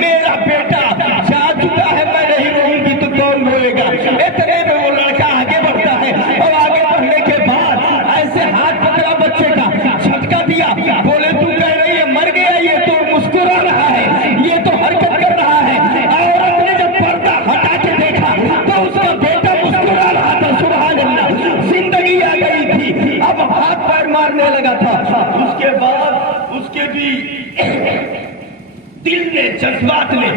मेरा बेटा जा चुका है, मैं नहीं रोऊंगी तो कौन रोएगा। इतने में वो लड़का आगे बढ़ता है और आगे बढ़ने के बाद ऐसे हाथ पकड़ा बच्चे का, झटका दिया। बोले तू कह रही है मर गया, ये तो मुस्कुरा रहा है, ये तो हरकत कर रहा है। औरत ने जब पर्दा हटा के देखा तो उसका बेटा मुस्कुरा रहा था। सुभान अल्लाह, जिंदगी आ गई थी, अब हाथ पैर मारने लगा था। उसके बाद उसके भी दिल ने, जज्बात ने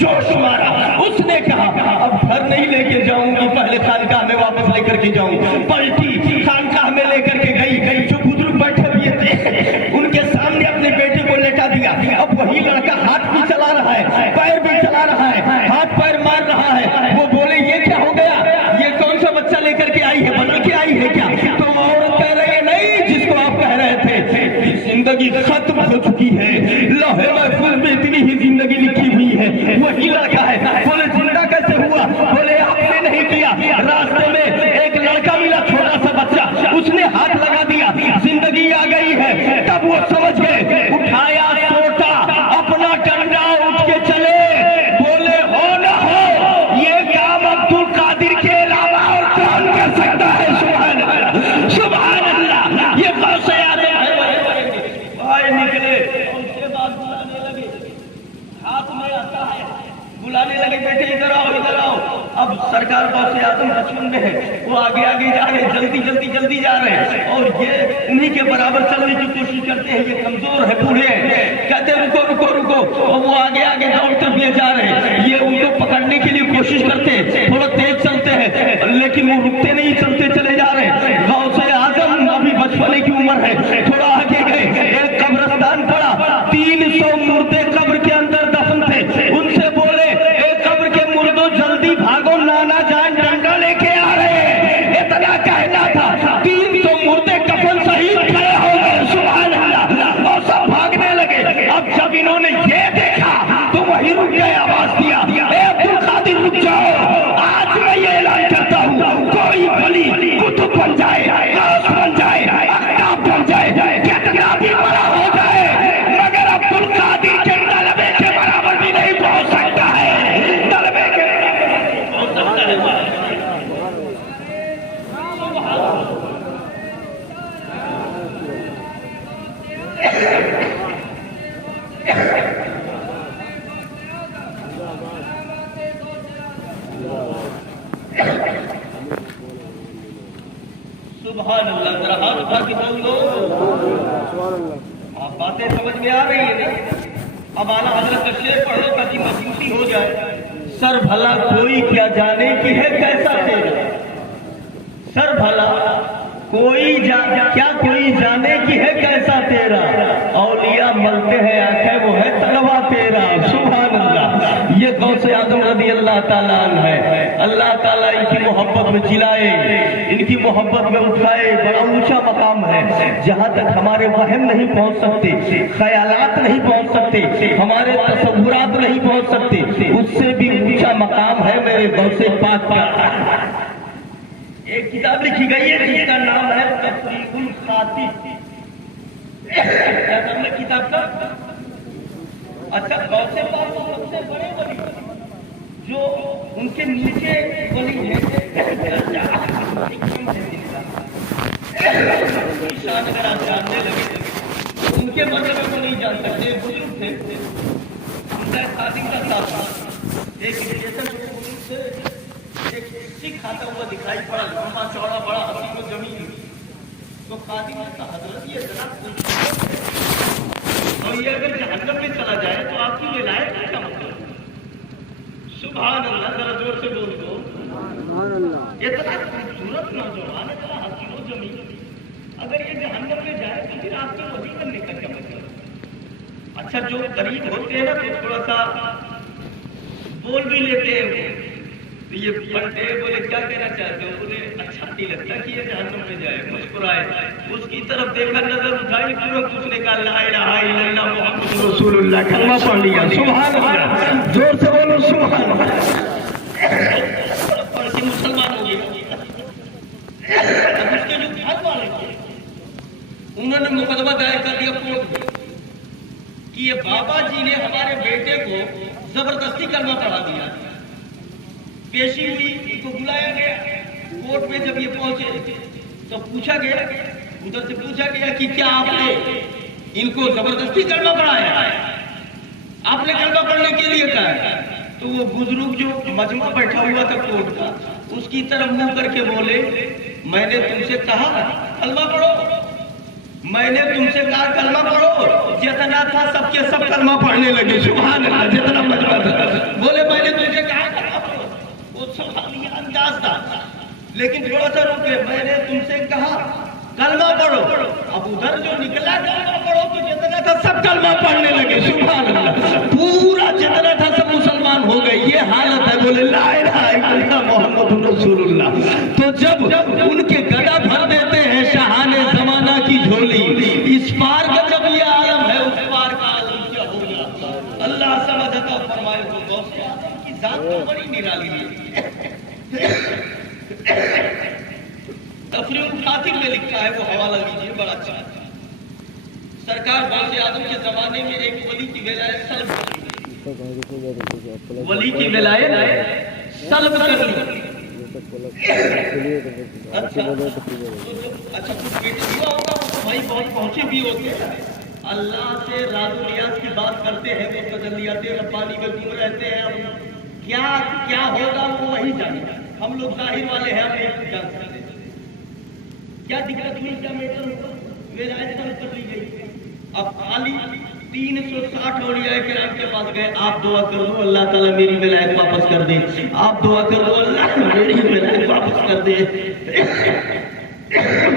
जोश मारा। उसने कहा अब घर नहीं लेके जाऊंगी, पहले खानकाह में वापस लेकर के जाऊं। पलटी, खानकाह में लेकर के गई। जो बुजुर्ग बैठे हुए थे उनके सामने अपने बेटे को लेटा दिया। अब वही लड़का हाथ भी चला रहा है, पैर भी चला रहा है, हाथ पैर मार रहा है। वो बोले ये क्या हो गया, ये कौन सा बच्चा लेकर के आई है, बदल के आई है क्या? तो औरत कह रही है नहीं, जिसको आप कह रहे थे जिंदगी खत्म हो चुकी है, लौहे महफूज में इतनी ही जिंदगी लिखी हुई है, वही लड़का है। बोले जिंदा कैसे हुआ? बोले आपने नहीं किया, रास्ते में एक लड़का मिला, छोटा सा बच्चा, उसने हाथ लगा दिया, जिंदगी आ गई है। तब वो समझ गए, उठाया सोटा, अपना डंडा उठ के चले। बोले हो ना हो, ये काम अब्दुल कादिर के अलावा और कौन कर सकता है? सुभान अल्लाह, सुभान अल्लाह। ये गौसे आदम है, भाई निकले, उसके बाद बुलाने लगे, हाथ में आता है, बुलाने लगे बेटे इधर आओ, इधर आओ। अब सरकार गौसे आदम बचपन में है, वो आगे आगे जा रहे हैं, जल्दी जा रहे हैं और ये उन्हीं के बराबर चलने की कोशिश करते हैं। ये कमजोर है, बूढ़े हैं, कहते रुको रुको रुको, और वो आगे आगे दौड़ते हुए जा रहे हैं। ये उनको पकड़ने के लिए कोशिश करते हैं, थोड़ा तेज चलते हैं लेकिन वो रुकते नहीं, चलते चले जा रहे हैं। गौसे आदम अभी बचपने की उम्र है, थोड़ा आगे गए, एक कब्रिस्तान पड़ा, 300 मुर्दे कब्र के अंदर दफन थे। उनसे बोले एक कब्र के मुर्दों जल्दी भागो, नाना जान डंडा लेके आ रहे हैं। इतना कहना था, 300 मुर्दे कफन शहीद खड़े हो गए। सुभान अल्लाह, और सब भागने लगे। अब जब इन्होंने ये देखा तो वही रुक गए, आवाज दिया ए अब्दुल कादिर रुक जाओ, आज मैं ये ऐलान करता हूँ कोई वली कुतुब बन जाए, गौस बन जाए, अख्ताब बन जाए, कितना भी बड़ा हो जाए, मगर अब्दुल कादिर के तलबे के बराबर भी नहीं पहुंच सकता है। तलबे के आप बातें समझ में आ रही है ना? अब आला हजरत का शेर पढ़ो ताकि मजबूती हो जाए। सर भला कोई क्या जाने की है कैसा तेरा, सर भला क्या कोई जाने की है कैसा तेरा, औलिया मलते हैं आंखें वो है तलवा तेरा। सुभान अल्लाह। ये गौसे आदम रज़ी अल्लाह ताला अन्हु है। अल्लाह ताला इनकी मोहब्बत में जिलाए, इनकी मोहब्बत में उठाए। बड़ा ऊंचा मकाम है जहां तक हमारे वहम नहीं पहुंच सकते, ख्यालात नहीं पहुंच सकते, हमारे तसव्वुरात नहीं पहुंच सकते, उससे भी ऊंचा मकाम है मेरे गौसे पाक का। एक किताब लिखी गई है जिसका नाम है तफरीहुल खातिब। क्या नाम है किताब का? अच्छा, गौसे पाक तो सबसे बड़े वली, जो उनके नीचे वली है शान अगर आप जानने लगे, उनके मतलब को नहीं जान सकते। बुजुर्ग थे, उनका खातिब का साथ एक रिलेशन से एक सिख खाता हुआ दिखाई पड़ा, लंबा चौड़ा बड़ा हसीन और जमीन। तो खातिब ने कहा, हजरत ये जरा और ये अगर जहन्नम में चला जाए तो आपकी विलायत का क्या मतलब? सुभान अल्लाह, जरा जोर से बोल दो। इतना खूबसूरत नौजवान, इतना हसीन और जमीन, अगर ये जहन्नम में जाए तो फिर आपके वली बनने का क्या मतलब? अच्छा, जो गरीब होते हैं ना तो थोड़ा सा बोल भी लेते हैं। तो ये बंदे बोले क्या कहना चाहते हो? बोले अच्छा नहीं लगता कि ये जहन्नम में जाए, मुस्कुराए। उसकी तरफ देखा, नजर उठाई, तुरंत उसने कहा ला इलाहा इल्लल्लाह मुहम्मदुर रसूलुल्लाह, कलमा पढ़ लिया। सुभान अल्लाह, जोर से बोलो सुभान अल्लाह। पढ़ के मुसलमान हो गया। उसके जो घर वाले थे उन्होंने मुकदमा दायर कर दिया कोर्ट में कि ये बाबा जी ने हमारे बेटे को जबरदस्ती कलमा पढ़ा दिया। पेशी हुई, इनको बुलाया गया कोर्ट में। जब ये पहुंचे तो पूछा गया, उधर से पूछा गया कि क्या आपने इनको जबरदस्ती कलमा पढ़ाया? आपने कलमा पढ़ने के लिए कहा? तो वो बुजुर्ग जो मजमा बैठा हुआ था कोर्ट का, उसकी तरफ मुंह करके बोले, मैंने तुमसे कहा कलमा पढ़ो, मैंने तुमसे कहा कलमा पढ़ो। जितना था सबके सब कलमा पढ़ने लगे। सुभान अल्लाह, जितना मजमा था। बोले मैंने तुमसे कहा कलमा पढ़ो, वो सुभान अंदाज था। लेकिन थोड़ा सा रुके, मैंने तुमसे कहा कलमा पढ़ो। अब उधर जो निकला कलमा पढ़ो तो जितना था सब कलमा पढ़ने लगे। सुभान अल्लाह, पूरा जितना था सब मुसलमान हो गए। ये हालत है। बोले ला इलाहा इल्लल्लाह मुहम्मदुर रसूलुल्लाह। तो जब उनके गला भर देते हैं शाहाने जमाना की झोली, इस पार का जब ये आलम है, उस पार का आलम क्या होगा? अल्लाह समझता फरमाए। तो गौसे आदम की जात तो बड़ी निराली है। तफरीहुल खातिब में लिखा है, वो हवाला लीजिए, बड़ा अच्छा है। सरकार गौसे आदम के जमाने में एक वली की विलायत सल्ब कर ली। वली की विलायत सल्ब कर ली। अच्छा, कुछ बेटे हुआ होगा, वो भाई बहुत पहुंचे भी होते हैं, अल्लाह से राज़ो नियाज़ की बात करते हैं, वो तजल्लियाते रब्बानी में घूम रहते हैं। अब क्या क्या होगा वो वही जाने। हम लोग जाहिर वाले हैं, हम नहीं जान सकते क्या दिक्कत हुई, क्या मैटर हुआ। विलायत कर ली गई। अब खाली 360 औलिया किराम के पास गए, आप दुआ कर दो अल्लाह ताला मेरी विलायत वापस कर दे, आप दुआ कर दो अल्लाह मेरी विलायत वापस कर दे,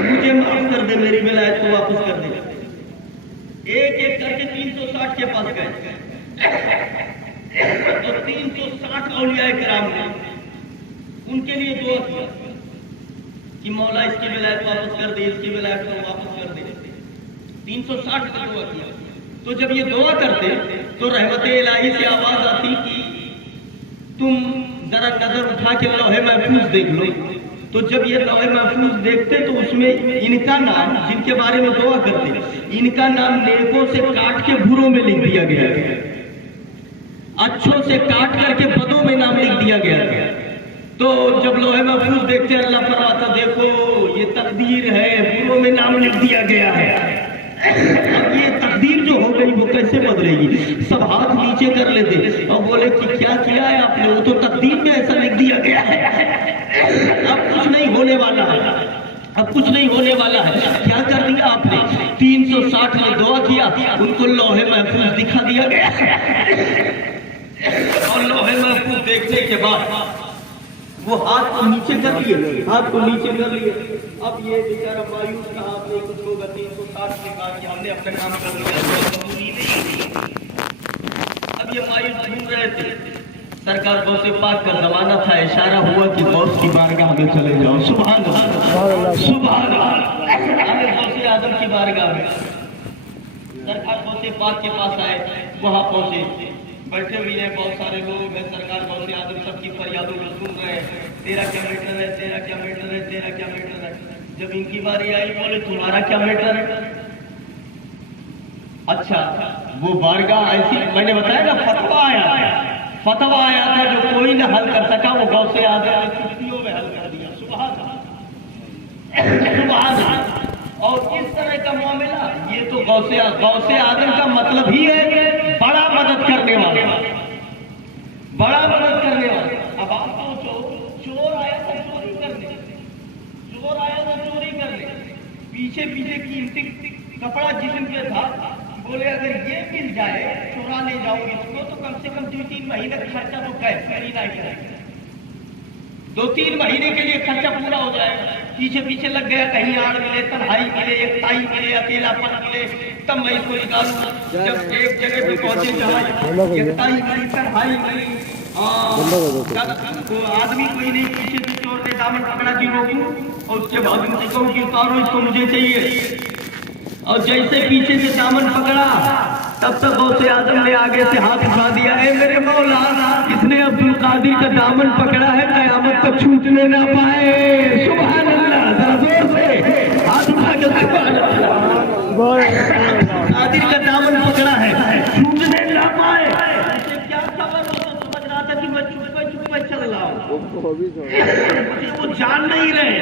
मुझे माफ कर दे, मेरी विलायत को वापस कर दे। एक एक करके 360 के पास गए। तो 360 औलिया किराम ने उनके लिए दुआ किया कि मौला इसकी विलायत वापस कर दे, इसकी विलायत को वापस कर दे। 360 का दुआ किया। तो जब ये दुआ करते तो रहमत इलाही से आवाज आती कि तुम जरा नजर उठा के लौहे महफूज देख लो। तो जब ये लौहे महफूज देखते तो उसमें इनका नाम, जिनके बारे में दुआ करते, इनका नाम नेकों से काट के बुरों में लिख दिया गया, अच्छों से काट करके बदों में नाम लिख दिया गया। तो जब लोहे महफूज देखते अल्लाह फरमाता देखो ये तकदीर है, बुरों में नाम लिख दिया गया है। अब ये तकदीर जो हो गई वो कैसे बदलेगी? सब हाथ नीचे कर लेते और बोले कि क्या किया है आपने? वो तो तकदीर में ऐसा लिख दिया गया है, अब कुछ नहीं होने वाला है, अब कुछ नहीं होने वाला है। क्या कर दिया आपने? 360 में दुआ किया दिया, उनको लौहे महफूज दिखा दिया गया और लौहे महफूज देखने के बाद वो हाथ को नीचे कर लिए, हाथ को नीचे कर लिए। अब ये बेचारा मायूस कहा, आपने कुछ होगा 360 ने कहा कि हमने अपना काम कर लिया, अब ये मायूस घूम रहे थे। सरकार गौसे पाक का जमाना था, इशारा हुआ कि गौस की बारगाह में चले जाओ। सुभान अल्लाह, सुभान अल्लाह। गौसे आदम की बारगाह में सरकार गौसे पाक के पास आए, वहां पहुंचे, बैठे हुए हैं बहुत सारे लोग हैं। सरकार गौसे आदम सबकी फरियादों को सुन रहे हैं, तेरा क्या मैटर है, तेरा क्या मैटर है, तेरा क्या मैटर है। जब इनकी बारी आई, बोले तुम्हारा क्या मैटर है। अच्छा, वो बारगाह ऐसी, मैंने बताया ना फतवा आया था जो कोई न हल कर सका, वो गौसे आदम ने चुटकियों में हल कर दिया। सुभान अल्लाह। और इस तरह का मामला, ये तो गौसे आदम का मतलब ही है बड़ा मदद करने वाला, बड़ा मदद करने वाला। अब आप सोचो, चोर आया था चोरी करने, पीछे कीमती कपड़ा जिस्म पे था, बोले अगर ये मिल जाए, चुरा ले जाऊंगी इसको, तो कम से कम 2-3 महीने का खर्चा तो खरीदा ही जाएगा, 2-3 महीने के लिए खर्चा पूरा हो जाएगा। पीछे लग गया, कहीं आड़ मिले, तन्हाई मिले, एकताई मिले, अकेलापन मिले, तब मैं इसको निकालूंगा। जब एक जगह पे पहुंचे, जहाँ एकताई मिली, तन्हाई मिली, तो आदमी कोई नहीं, पीछे से चोर ने दामन पकड़ा कि रोकूं, और उसके बाद उनसे कहूं कि उतारो इसको, मुझे चाहिए। और जैसे पीछे से दामन पकड़ा, तब तक गौसे आदम ने आगे से हाथ उठा दिया, है मेरे मौला, इसने अब्दुल कादिर का दामन पकड़ा है, कयामत तक छूटने ना पाए। सुभान अल्लाह, जरा जोर से हाथ उठा के सुभान अल्लाह। कादिर का दामन पकड़ा है, छूटने ना पाए। ऐसे क्या खबर हो, तो समझ रहा था कि मैं चुप चल रहा हूँ, वो जान नहीं रहे,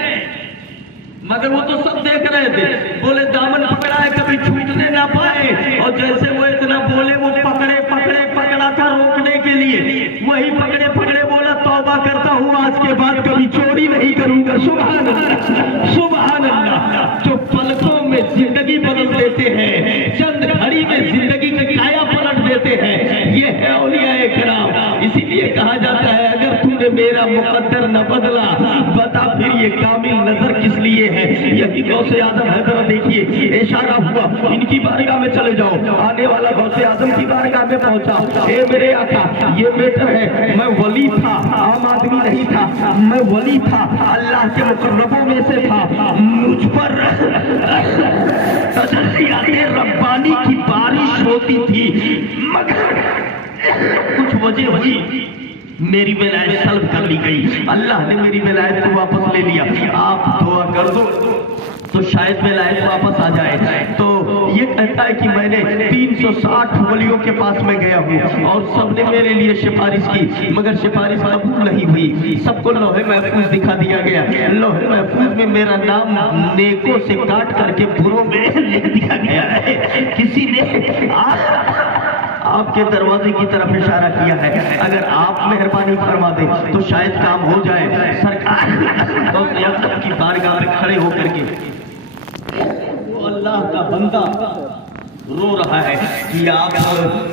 मगर वो तो सब देख रहे थे। बोले दामन पकड़ा है, कभी छूटने ना पाए। और जैसे वो इतना बोले, वो पकड़ा था रोकने के लिए, वही पकड़े बोला, तौबा करता हूँ, आज के बाद कभी चोरी नहीं करूंगा। सुभान अल्लाह, सुभान अल्लाह। जो पलकों में जिंदगी बदल देते हैं, चंद घड़ी में जिंदगी का काया पलट देते हैं, ये है औलियाए किराम। इसीलिए कहा जाता है, अगर तूने मेरा मुकद्दर न बदला, बता फिर ये कामिल नजर किस लिए है। यही गौसे आदम है, जरा देखिए, इशारा हुआ इनकी बारगाह में चले जाओ। आने वाला गौसे आदम की बारगाह में पहुंचा, हे मेरे आका, ये मैटर है, मैं वली था, आम आदमी नहीं था, मैं वली था, अल्लाह के मुकर्रबों में से था, मुझ पर तजल्लियात रब्बानी की बारिश होती थी, मगर कुछ वजह हुई, मेरी विलायत सल्ब कर ली गई, अल्लाह ने मेरी विलायत को वापस ले लिया। आप दुआ कर दो तो शायद विलायत वापस आ जाए। तो ये कहता है कि मैंने 360 वलियों के पास में गया हूँ और सबने मेरे लिए सिफारिश की, मगर सिफारिश कबूल नहीं हुई। सबको लौहे महफूज दिखा दिया गया, लौहे महफूज में मेरा नाम नेकों से काट करके बुरों में लिख दिया गया है। किसी ने आपके दरवाजे की तरफ इशारा किया है, अगर आप मेहरबानी फरमा दें तो शायद काम हो जाए। सरकार तो की बारगाह में खड़े होकर के वो अल्लाह का बंदा रो रहा है कि आप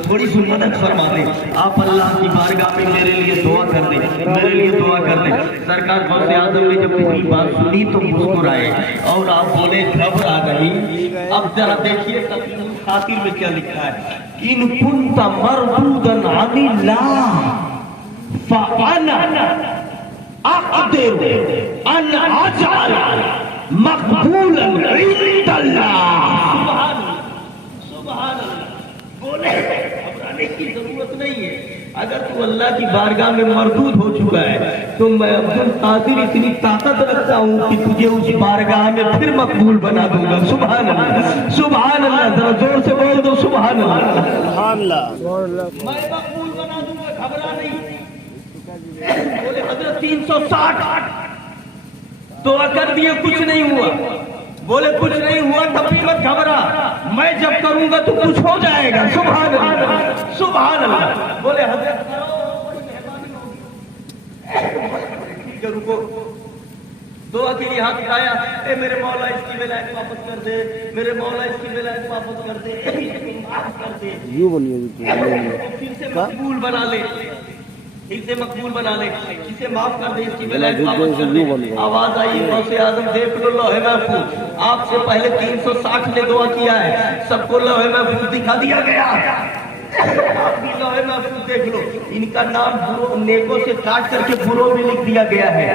थोड़ी सी मदद फरमा दें, आप अल्लाह की बारगाह में मेरे लिए दुआ कर दें, मेरे लिए दुआ कर दें। सरकार गौसे आदम ने जब पूरी बात सुनी तो मुस्कुराए और आप बोले घबरा गई। अब जरा देखिए तकरीर खातिर में क्या लिखा है, इन कुंता मरदूदन अनिल्लाह फअना अक़दिर अन अजअल मक़बूलन इंदल्लाह। सुभान अल्लाह। बोले घबराने की जरूरत नहीं है, अगर तू अल्लाह की बारगाह में मरदूद हो चुका है तो मैं अब्दुल कादिर इतनी ताकत रखता हूँ कि तुझे उस बारगाह में फिर मकबूल बना दूंगा। सुभान अल्लाह, सुभान अल्लाह, जरा जोर से बोल दो सुभान अल्लाह, सुभान अल्लाह। मैं मकबूल बना दूंगा, घबरा नहीं। बोले हजरत 360 तो कर दिए, कुछ नहीं हुआ। बोले कुछ नहीं हुआ तब भी मत घबरा, मैं जब करूंगा तो कुछ हो जाएगा। सुभान अल्लाह, सुभान अल्लाह। बोले हजरत रुको, दुआ के लिए हाथ उठाया, ए मेरे मौला इसकी विलायत वापस कर दे, मेरे मौला इसकी विलायत वापस कर दे, माफ कर दे। फिर से मकबूल बना ले, फिर से मकबूल बना ले, इसे माफ कर दे, इसकी विलायत वापस कर दे। आवाज आई गौसे आजम, देख लो लौहे महफूज, आपसे पहले 360 ने दुआ किया है, सबको लौहे महफूज दिखा दिया गया। आप भी लौहे महफूज देख लो, इनका नाम नेकों से काट करके बुरों में लिख दिया गया है।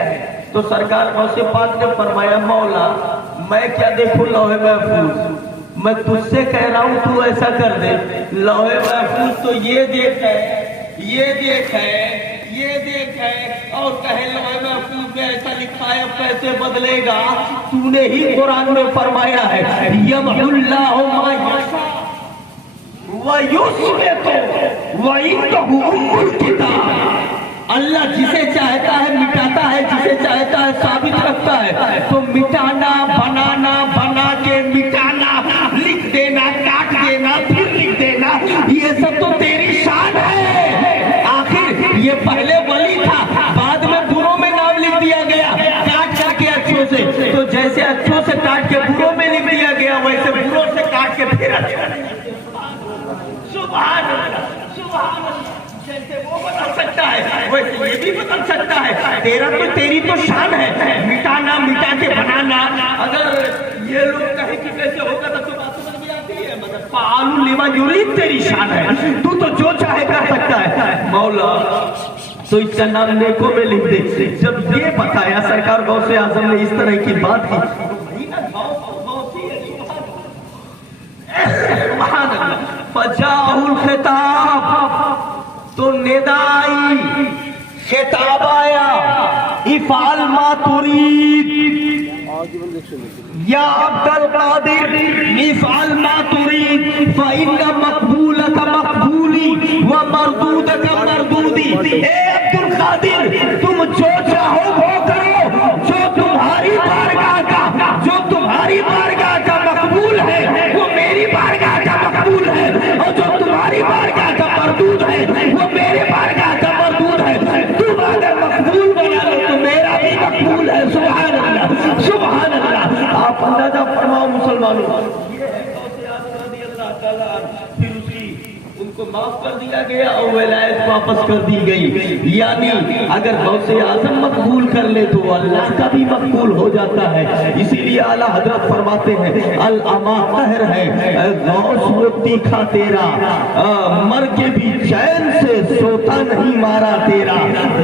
तो सरकार गौसे पाक ने फरमाया, मौला मैं क्या देखूं लौहे महफूज, मैं तुझसे कह रहा हूं तू ऐसा कर दे। लौहे महफूज तो ये देख है, ये देख है, ये देख है, और कहे लौहे महफूज में ऐसा लिखा है, कैसे बदलेगा? तूने ही कुरान में फरमाया है, यमहुल्लाहु मा यशा व युस्बितु व इंदहु उम्मुल किताब। अल्लाह जिसे चाहता है मिटाता है, जिसे चाहता है साबित रखता है। तो मिटाना, बनाना, बना के मिटाना, लिख देना, काट देना, फिर लिख देना, ये सब तो तेरी शान है। आखिर ये पहले वली था, बाद में बुरों में नाम लिख दिया गया, काट के अच्छों से। तो जैसे अच्छों से काट के बुरों में लिख दिया गया, वैसे बुरों से काट के फिर अच्छे। सुभान अल्लाह, सुभान अल्लाह। जैसे वो बदल सकता है, वैसे ये भी बदल सकता है। तेरी तो शान है, मिटाना, मिटा के बनाना। अगर ये लोग कहें कि कैसे होगा तो बात समझ में आती है, मगर फालू लिमा यूरीद तेरी शान है, तू तो जो चाहे कर सकता है। मौला तो इसका नाम नेकों में लिख दे। जब ये बताया सरकार गौसे आजम ने इस तरह की बात की, फजाहुल खिताब, तो निदाई खिताब आया, इफाल मा तुरीद या अब्दुल कादिर, इफाल मा तुरीद फइन्ना मकबूलक मकबूली व मरदूदक मरदूदी। हे अब्दुल कादिर, तुम जो चाहो वो करो, जो तुम्हारी बारगाह का मकबूल है वो मेरी बारगाह का मकबूल है, और जो तुम्हारी बारगाह का मरदूद है वो मेरे बारगाह का मरदूद है। तुम अगर मकबूल बना लो तो मेरा भी मकबूल है। सुभान अल्लाह, सुभान अल्लाह। आप अंदाजा फरमाओ मुसलमानों, फिर उनको माफ कर दिया गया और विलायत वापस कर दी गई। यानी अगर गौसे आजम मकबूल कर ले तो अल्लाह का भी मकबूल हो जाता है। इसीलिए आला हजरत फरमाते हैं, अल अमा कहर है गौस वो तीखा तेरा, मर के भी चैन से सोता नहीं मारा तेरा,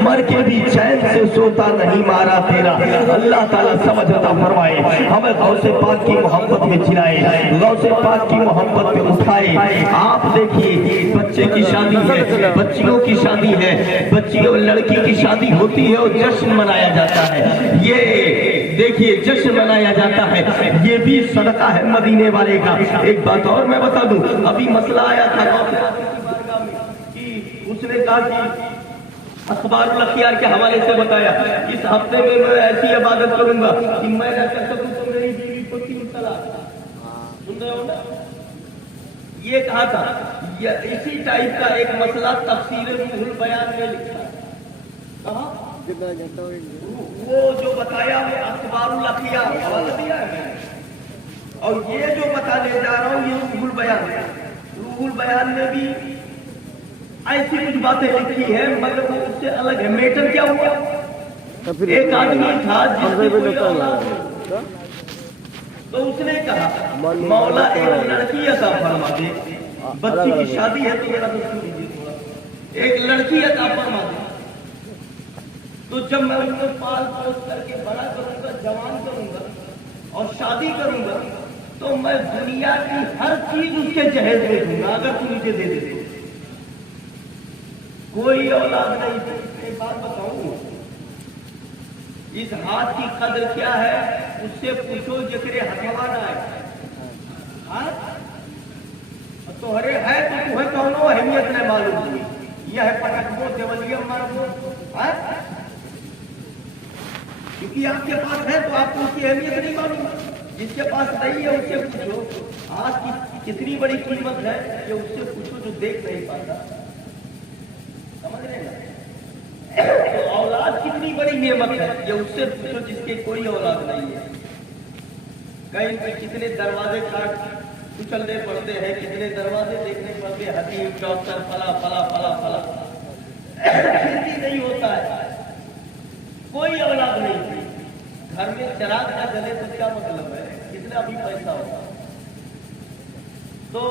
मर के भी चैन से सोता नहीं मारा तेरा। अल्लाह ताला समझ अता फरमाए, हमें गौसे पाक की मोहब्बत में जिलाए, गौसे पाक की मोहब्बत में उठाए। आप देखिए, बच्चे की शादी है, बच्चियों की शादी है, बच्चियों लड़की की शादी होती है और जश्न मनाया जाता है। ये देखिए जश्न मनाया जाता है, ये भी सदका है मदीने वाले का। एक बात और मैं बता दूं, अभी मसला आया था कि उसने कहा कि अखबारुल अखियार के हवाले से बताया, इस हफ्ते में मैं ऐसी इबादत करूंगा कि मैं न कर सकूं तो मेरी बीवी को 3 तलाक। सुन रहे हो ना, ये कहा था। इसी टाइप का एक मसला तफसीर रूहुल बयान में लिखा है। कहा वो जो बताया वो अखबारुल अखियार हवाला दिया है, और ये जो बताने जा रहा हूँ ये रूहुल बयान है। रूहुल बयान में भी ऐसी कुछ बातें लिखी है, मगर वो उससे अलग है। मैटर क्या हुआ, एक आदमी था जिसकी कोई औलाद नहीं, तो उसने कहा मौला एक लड़की अता फरमा दे, बच्ची की शादी है तो मेरा दोस्त लीजिए थोड़ा, एक लड़की अता फरमा दे। तो जब मैं उनको पाल पोस करके बड़ा करूंगा, जवान करूंगा और शादी करूंगा, तो मैं दुनिया की हर चीज उसके जहेज में दूंगा, अगर तू मुझे दे दे। कोई औलाद नहीं। एक बात बताऊं, इस हाथ की कदर क्या है उससे पूछो जिक्रे हथवा ना है। तोहरे है तो तुम्हें कौनो अहमियत नहीं मालूम हुई, यह है पटकबो देवलियम मारबो, क्योंकि आपके पास है तो आपको उसकी अहमियत नहीं मालूम। जिसके पास नहीं है उससे पूछो आज की कितनी बड़ी कीमत है, ये उससे पूछो जो देख नहीं पाता। समझ रहे हैं? तो औलाद औलाद कितनी बड़ी नेमत है, ये उससे पूछो जिसके कोई औलाद नहीं है। कहीं पे कितने दरवाजे काट कुचलने पड़ते हैं, कितने दरवाजे देखने पड़ते हैं, हकीम डॉक्टर फला फला फला फला, फिर भी नहीं होता है, कोई औलाद नहीं। घर में चराग ना जले तो क्या मतलब है, कितना भी पैसा होगा। तो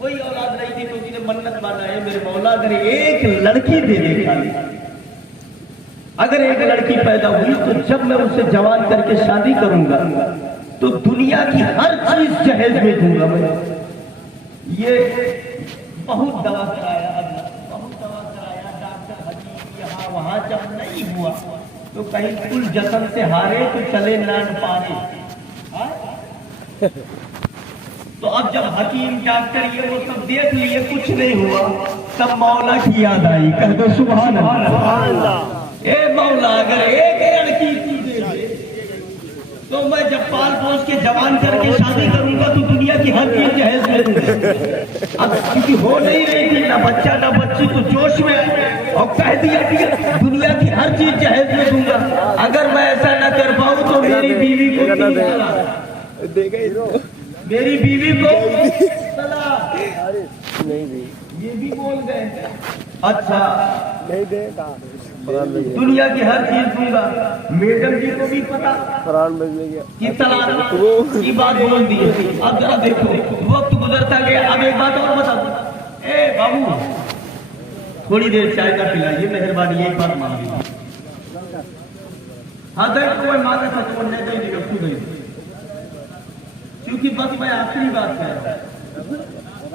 कोई औलाद नहीं थी तो उसने मन्नत माना है, मेरे मौला अगर एक लड़की दे दे खाली, अगर एक लड़की पैदा हुई तो जब मैं उससे जवान करके शादी करूंगा तो दुनिया की हर चीज जहेज में दूंगा मैं। ये बहुत दवा कराया, बहुत दवा कराया, डॉक्टर हकीम यहाँ वहां, जब नहीं हुआ तो कहीं कुल जतन से हारे तो चले नान पारे। तो अब जब हकीम डॉक्टर ये वो सब देख लिए कुछ नहीं हुआ, तब मौला की याद आई, कह दो सुभान अल्लाह। ए मौला अगर एक लड़की तू दे दे तो मैं जब पाल पोस के जवान करके शादी करूंगा तो दुनिया की हर चीज जहेज में दूंगा। अब क्योंकि हो नहीं रही थी, ना बच्चा ना बच्ची, तो जोश में आए और कह दिया कि दुनिया की हर चीज जहेज में दूंगा। अगर मैं ऐसा ना कर पाऊं तो मेरी बीवी को मेरी बीवी को नहीं ये भी बोल गए। अच्छा नहीं दे दुनिया की हर चीज दूंगा। मैडम जी को भी पता कि तलाक की बात बोल दी। अब जरा देखो वक्त गुजरता गया। अब एक बात और बता दो, ए बाबू थोड़ी देर चाय का पिलाइए मेहरबानी, एक बात मान लीजिए। हाँ देख कोई माना था तो नहीं देगा खुद ही, क्योंकि बस मैं आखिरी बात कह रहा हूं,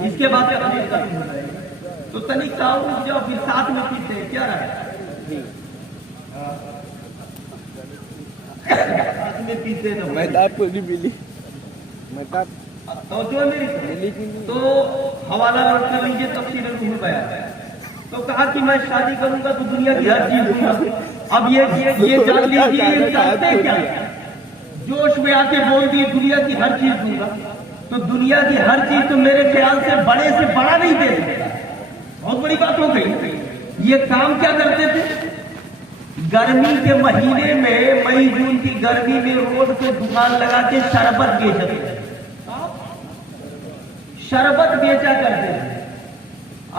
इसके बाद तो तनिक खाओ जाओ, फिर साथ में पीते हैं, क्या रहा साथ में पीते तो मैं आपको नहीं मिली, मैं तो मेरी तो हवाला नोट कर लीजिए तफसीर रूहुल बयान। तो कहा कि मैं शादी करूंगा तो दुनिया की हर चीज दूंगा। अब ये जान लीजिए चाहते क्या, जोश में आके बोल दिए दुनिया की हर चीज दूंगा, तो दुनिया की हर चीज तो मेरे ख्याल से बड़े से बड़ा नहीं दे सकता, बहुत बड़ी बात हो गई। ये काम क्या करते थे, गर्मी के महीने में, मई जून की गर्मी में रोड पे दुकान लगा के शरबत बेचते थे, शरबत बेचा करते थे।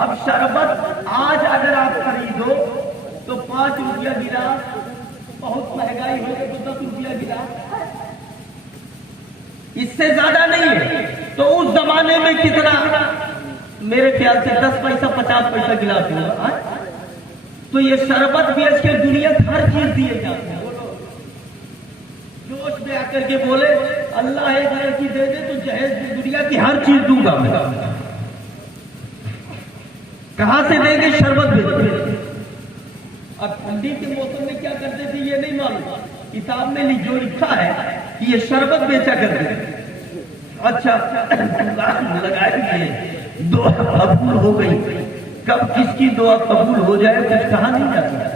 अब शरबत आज अगर आप खरीदो तो 5 रुपया गिलास, बहुत महंगाई हो गई तो 10 रुपया गिलास, इससे ज्यादा नहीं है। तो उस जमाने में कितना, मेरे ख्याल से 10 पैसा 50 पैसा गिलास होगा। तो ये शरबत बेच के दुनिया हर चीज दिए जाते हैं। जोश में आकर के बोले अल्लाह एक लड़की दे दे तो जहेज दुनिया की हर चीज दूंगा मैं। कहां से देंगे, शरबत बेच। अब ठंडी के मौसम में क्या करते थे ये नहीं मालूम, किताब में जो लिखा है कि ये शरबत बेचा करते थे। अच्छा लगाएंगे, दुआ कबूल हो गई, कब किसकी दुआ कबूल हो जाए कुछ कहा नहीं जाता।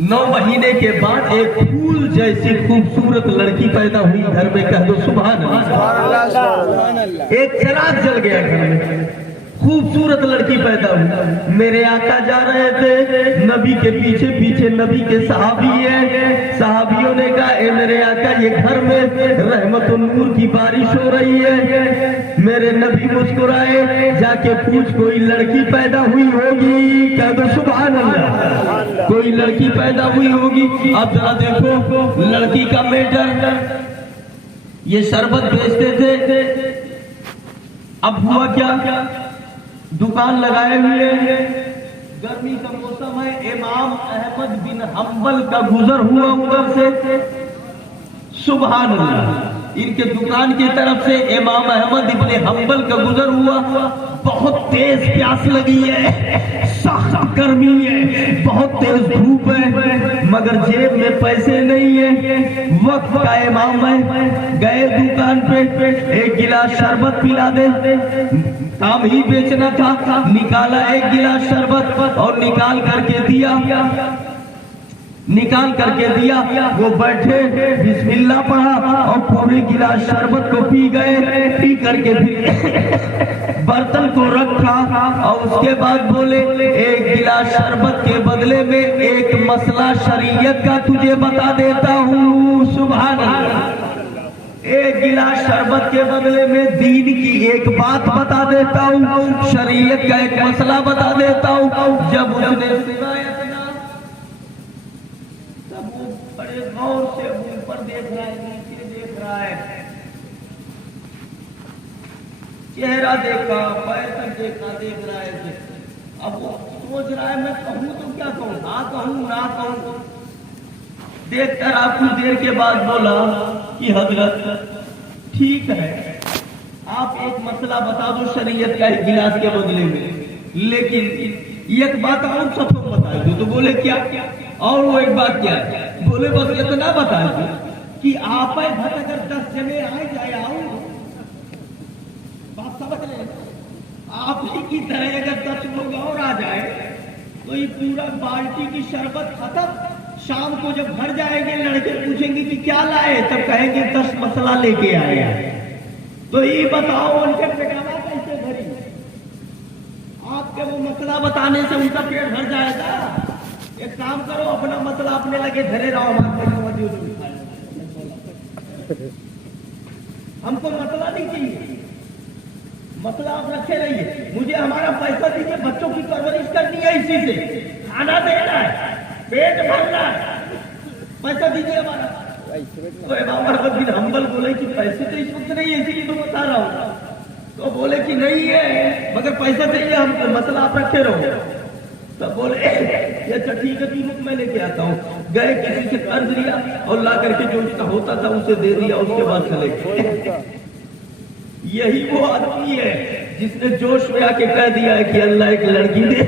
9 महीने के बाद एक फूल जैसी खूबसूरत लड़की पैदा हुई घर में, कह दो सुभान अल्लाह। एक चिराग जल गया घर में, खूबसूरत लड़की पैदा हुई। मेरे आका जा रहे थे नबी के पीछे पीछे, नबी के सहाबी है, सहाबियों ने कहा ए मेरे आका ये घर में रहमत और नूर की बारिश हो रही है। मेरे नबी मुस्कुराए, जाके पूछ कोई लड़की पैदा हुई होगी, कह दो सुभान अल्लाह, कोई लड़की पैदा हुई होगी। अब जरा देखो लड़की का मैटर, ये शरबत बेचते थे। अब हुआ क्या, दुकान लगाए हुए हैं, गर्मी का मौसम है, इमाम अहमद बिन हम्बल का गुजर हुआ उधर से, सुभान अल्लाह। इनके दुकान की तरफ से इमाम अहमद इब्ने हम्बल का गुजर हुआ। बहुत तेज प्यास लगी है, सख्त गर्मी है, बहुत तेज धूप है, मगर जेब में पैसे नहीं है। वक्त का इमाम है, गए दुकान पे, एक गिलास शरबत पिला दे, काम ही बेचना था। निकाला एक गिलास शरबत और निकाल करके दिया, वो बैठे, बिस्मिल्लाह पढ़ा और पूरे गिलास शरबत को पी गए। पी करके फिर برتن کو رکھا اور اس کے بعد بولے ایک گلاس شربت کے بدلے میں ایک مسئلہ شریعت کا تجھے بتا دیتا ہوں. سبحان اللہ. ایک گلاس شربت کے بدلے میں دین کی ایک بات بتا دیتا ہوں, شریعت کا ایک مسئلہ بتا دیتا ہوں. جب اس نے اتنا تب وہ بڑے غور سے اوپر دیکھ رہا ہے, نیچے دیکھ رہا ہے, چہرہ دیکھا, پیر تک دیکھا, دیکھ رہا ہے. اب وہ سوچ رہا ہے میں کہوں تو کیا کہوں, نہ کہوں نہ کہوں. دیکھ کر آپ کچھ دیر کے بعد بولا کہ حضرت ٹھیک ہے, آپ ایک مسئلہ بتا دو شریعت کا ایک گلاس کے بدلے میں, لیکن ایک بات اور سب کو بتا دو. تو بولے کیا؟ اور وہ ایک بات کیا ہے؟ بولے بس اتنا بتا دو کہ آپ گھر اگر 10 جنے آئے جائے آؤ, بات سمجھ لیں, آپ ہی کی طرح اگر 10 لوگ اور آ جائے تو یہ پورا بالٹی کی شربت ختم. شام کو جب گھر جائیں گے لڑکے پوچھیں گے کہ کیا لائے, تب کہیں گے 10 مسئلہ لے کے آئے. تو یہ بتاؤ ان کے پیٹاوا کیسے بھری؟ آپ کے وہ مسئلہ بتانے سے ان کا پیٹ بھر جائے گا. ایک کام کرو, اپنا مسئلہ اپنے لگے دھرے رہو. ہم کو مسئلہ نہیں چاہیے, مسئلہ آپ رکھے رہیے. مجھے ہمارا پیسہ دیجیے, بچوں کی پرورش کرنی ہے, اسی سے کھانا دینا ہے, پیٹ بھرنا ہے, پیسہ دیجیے ہمارا. تو امام احمد بن حنبل بولے کہ پیسے تو اس وقت نہیں ہے, اسی لیے تو بتا رہا ہوں. تو بولے کہ نہیں ہے مگر پیسہ چاہیے ہم کو, مسئلہ آپ رکھے رہو. تو بولے اچھا ٹھیک ہے, قیمت میں لے کے آتا ہوں. گئے کسی سے قرض لیا اور لا کر کے جو اس کا ہوتا تھا اسے دے دیا, اس کے بعد چلے گئے. یہی وہ آدمی ہے جس نے جوش میں آ کے کہہ دیا ہے کہ اللہ ایک لڑکی دے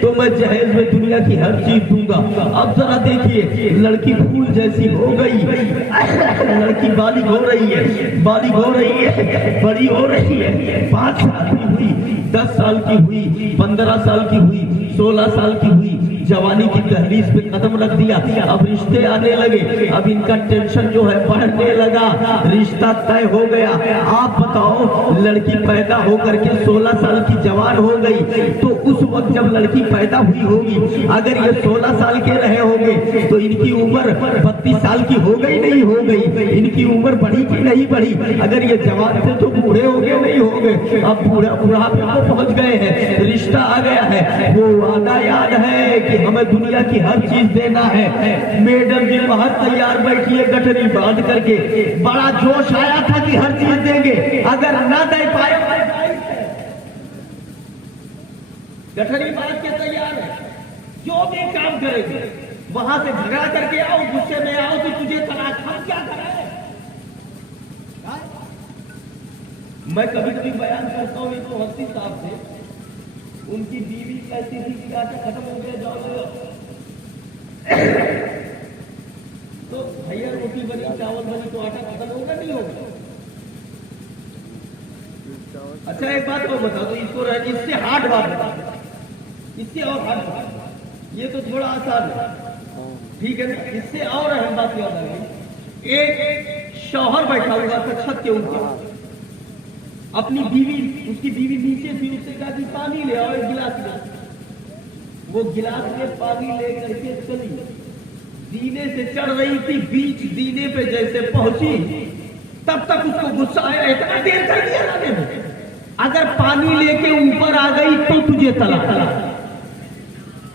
تو میں جہیز میں دنیا کی ہر چیز دوں گا. اب ذرا دیکھیے, لڑکی پھول جیسی ہو گئی, لڑکی بالغ ہو رہی ہے, بالغ ہو رہی ہے, بڑی ہو رہی ہے. 5 سال کی ہوئی, 10 سال کی ہوئی, 15 سال کی ہوئی, 16 سال کی ہوئی, جوانی کی تحریز پہ قدم رکھ دیا. اب رشتے آنے لگے, اب ان کا ٹینشن جو ہے بڑھنے لگا, رشتہ طے ہو گیا. آپ بتاؤ لڑکی پیدا ہو کر کے 16 سال کی جوان ہو گئی, تو اس وقت جب لڑکی پیدا ہوئی ہوگی اگر یہ 16 سال کے رہے ہوں گے تو ان کی عمر 32 سال کی ہو گئی نہیں ہو گئی, ان کی عمر بڑھی کی نہیں بڑھی. اگر یہ جوان تھے تو بوڑھے ہو گئے نہیں ہو گئے, اب بوڑھاپے کو پہنچ گئے ہیں, رشتہ آ گیا ہے. وہ وعدہ یاد ہے کہ ہمیں دنیا کی ہر چیز دینا ہے. میڈم جی باہر تیار بیٹھی ہے گٹھری باندھ کر کے, بڑا جوش آیا تھا کہ ہر چیز دیں گے, اگر نہ دے پائے گٹھری باندھ کے تیار ہے, جو بھی کام کرے گے. وہاں سے جھگڑا کر کے آؤ, غصے میں آؤ کہ تجھے طلاق, ہم کیا کریں. میں کبھی کبھی بیان کرتا ہوں, یہ تو ہستی صاحب تھے, ان کی بیوی کہتی تھی کہ آٹا ختم ہو گیا, جاؤ تو بھیا روٹی بنی, چاول بنی, تو آٹا ختم ہوگا نہیں ہوگا. اچھا ایک بات کو بتا دو, اس کو اس سے ہارڈ بات بتا دو, اس سے اور ہارڈ بات, یہ تو تھوڑا آسان ہے, ٹھیک ہے نا. اس سے اور اہم بات یاد آ گئی. ایک شوہر بیٹھا ہوا تھا چھت کے اوپر, اپنی بیوی, اس کی بیوی نیچے تھی, اس سے کہا کہ پانی لے آؤ, ایک گلاس لے. وہ گلاس میں پانی لے کر کے چلی, دینے سے چڑھ رہی تھی, بیچ دینے پہ جیسے پہنچی تب تک اس کو غصہ آیا, اتنا دیر کر دیا لانے میں, اگر پانی لے کے اوپر آ گئی تو تجھے طلاق,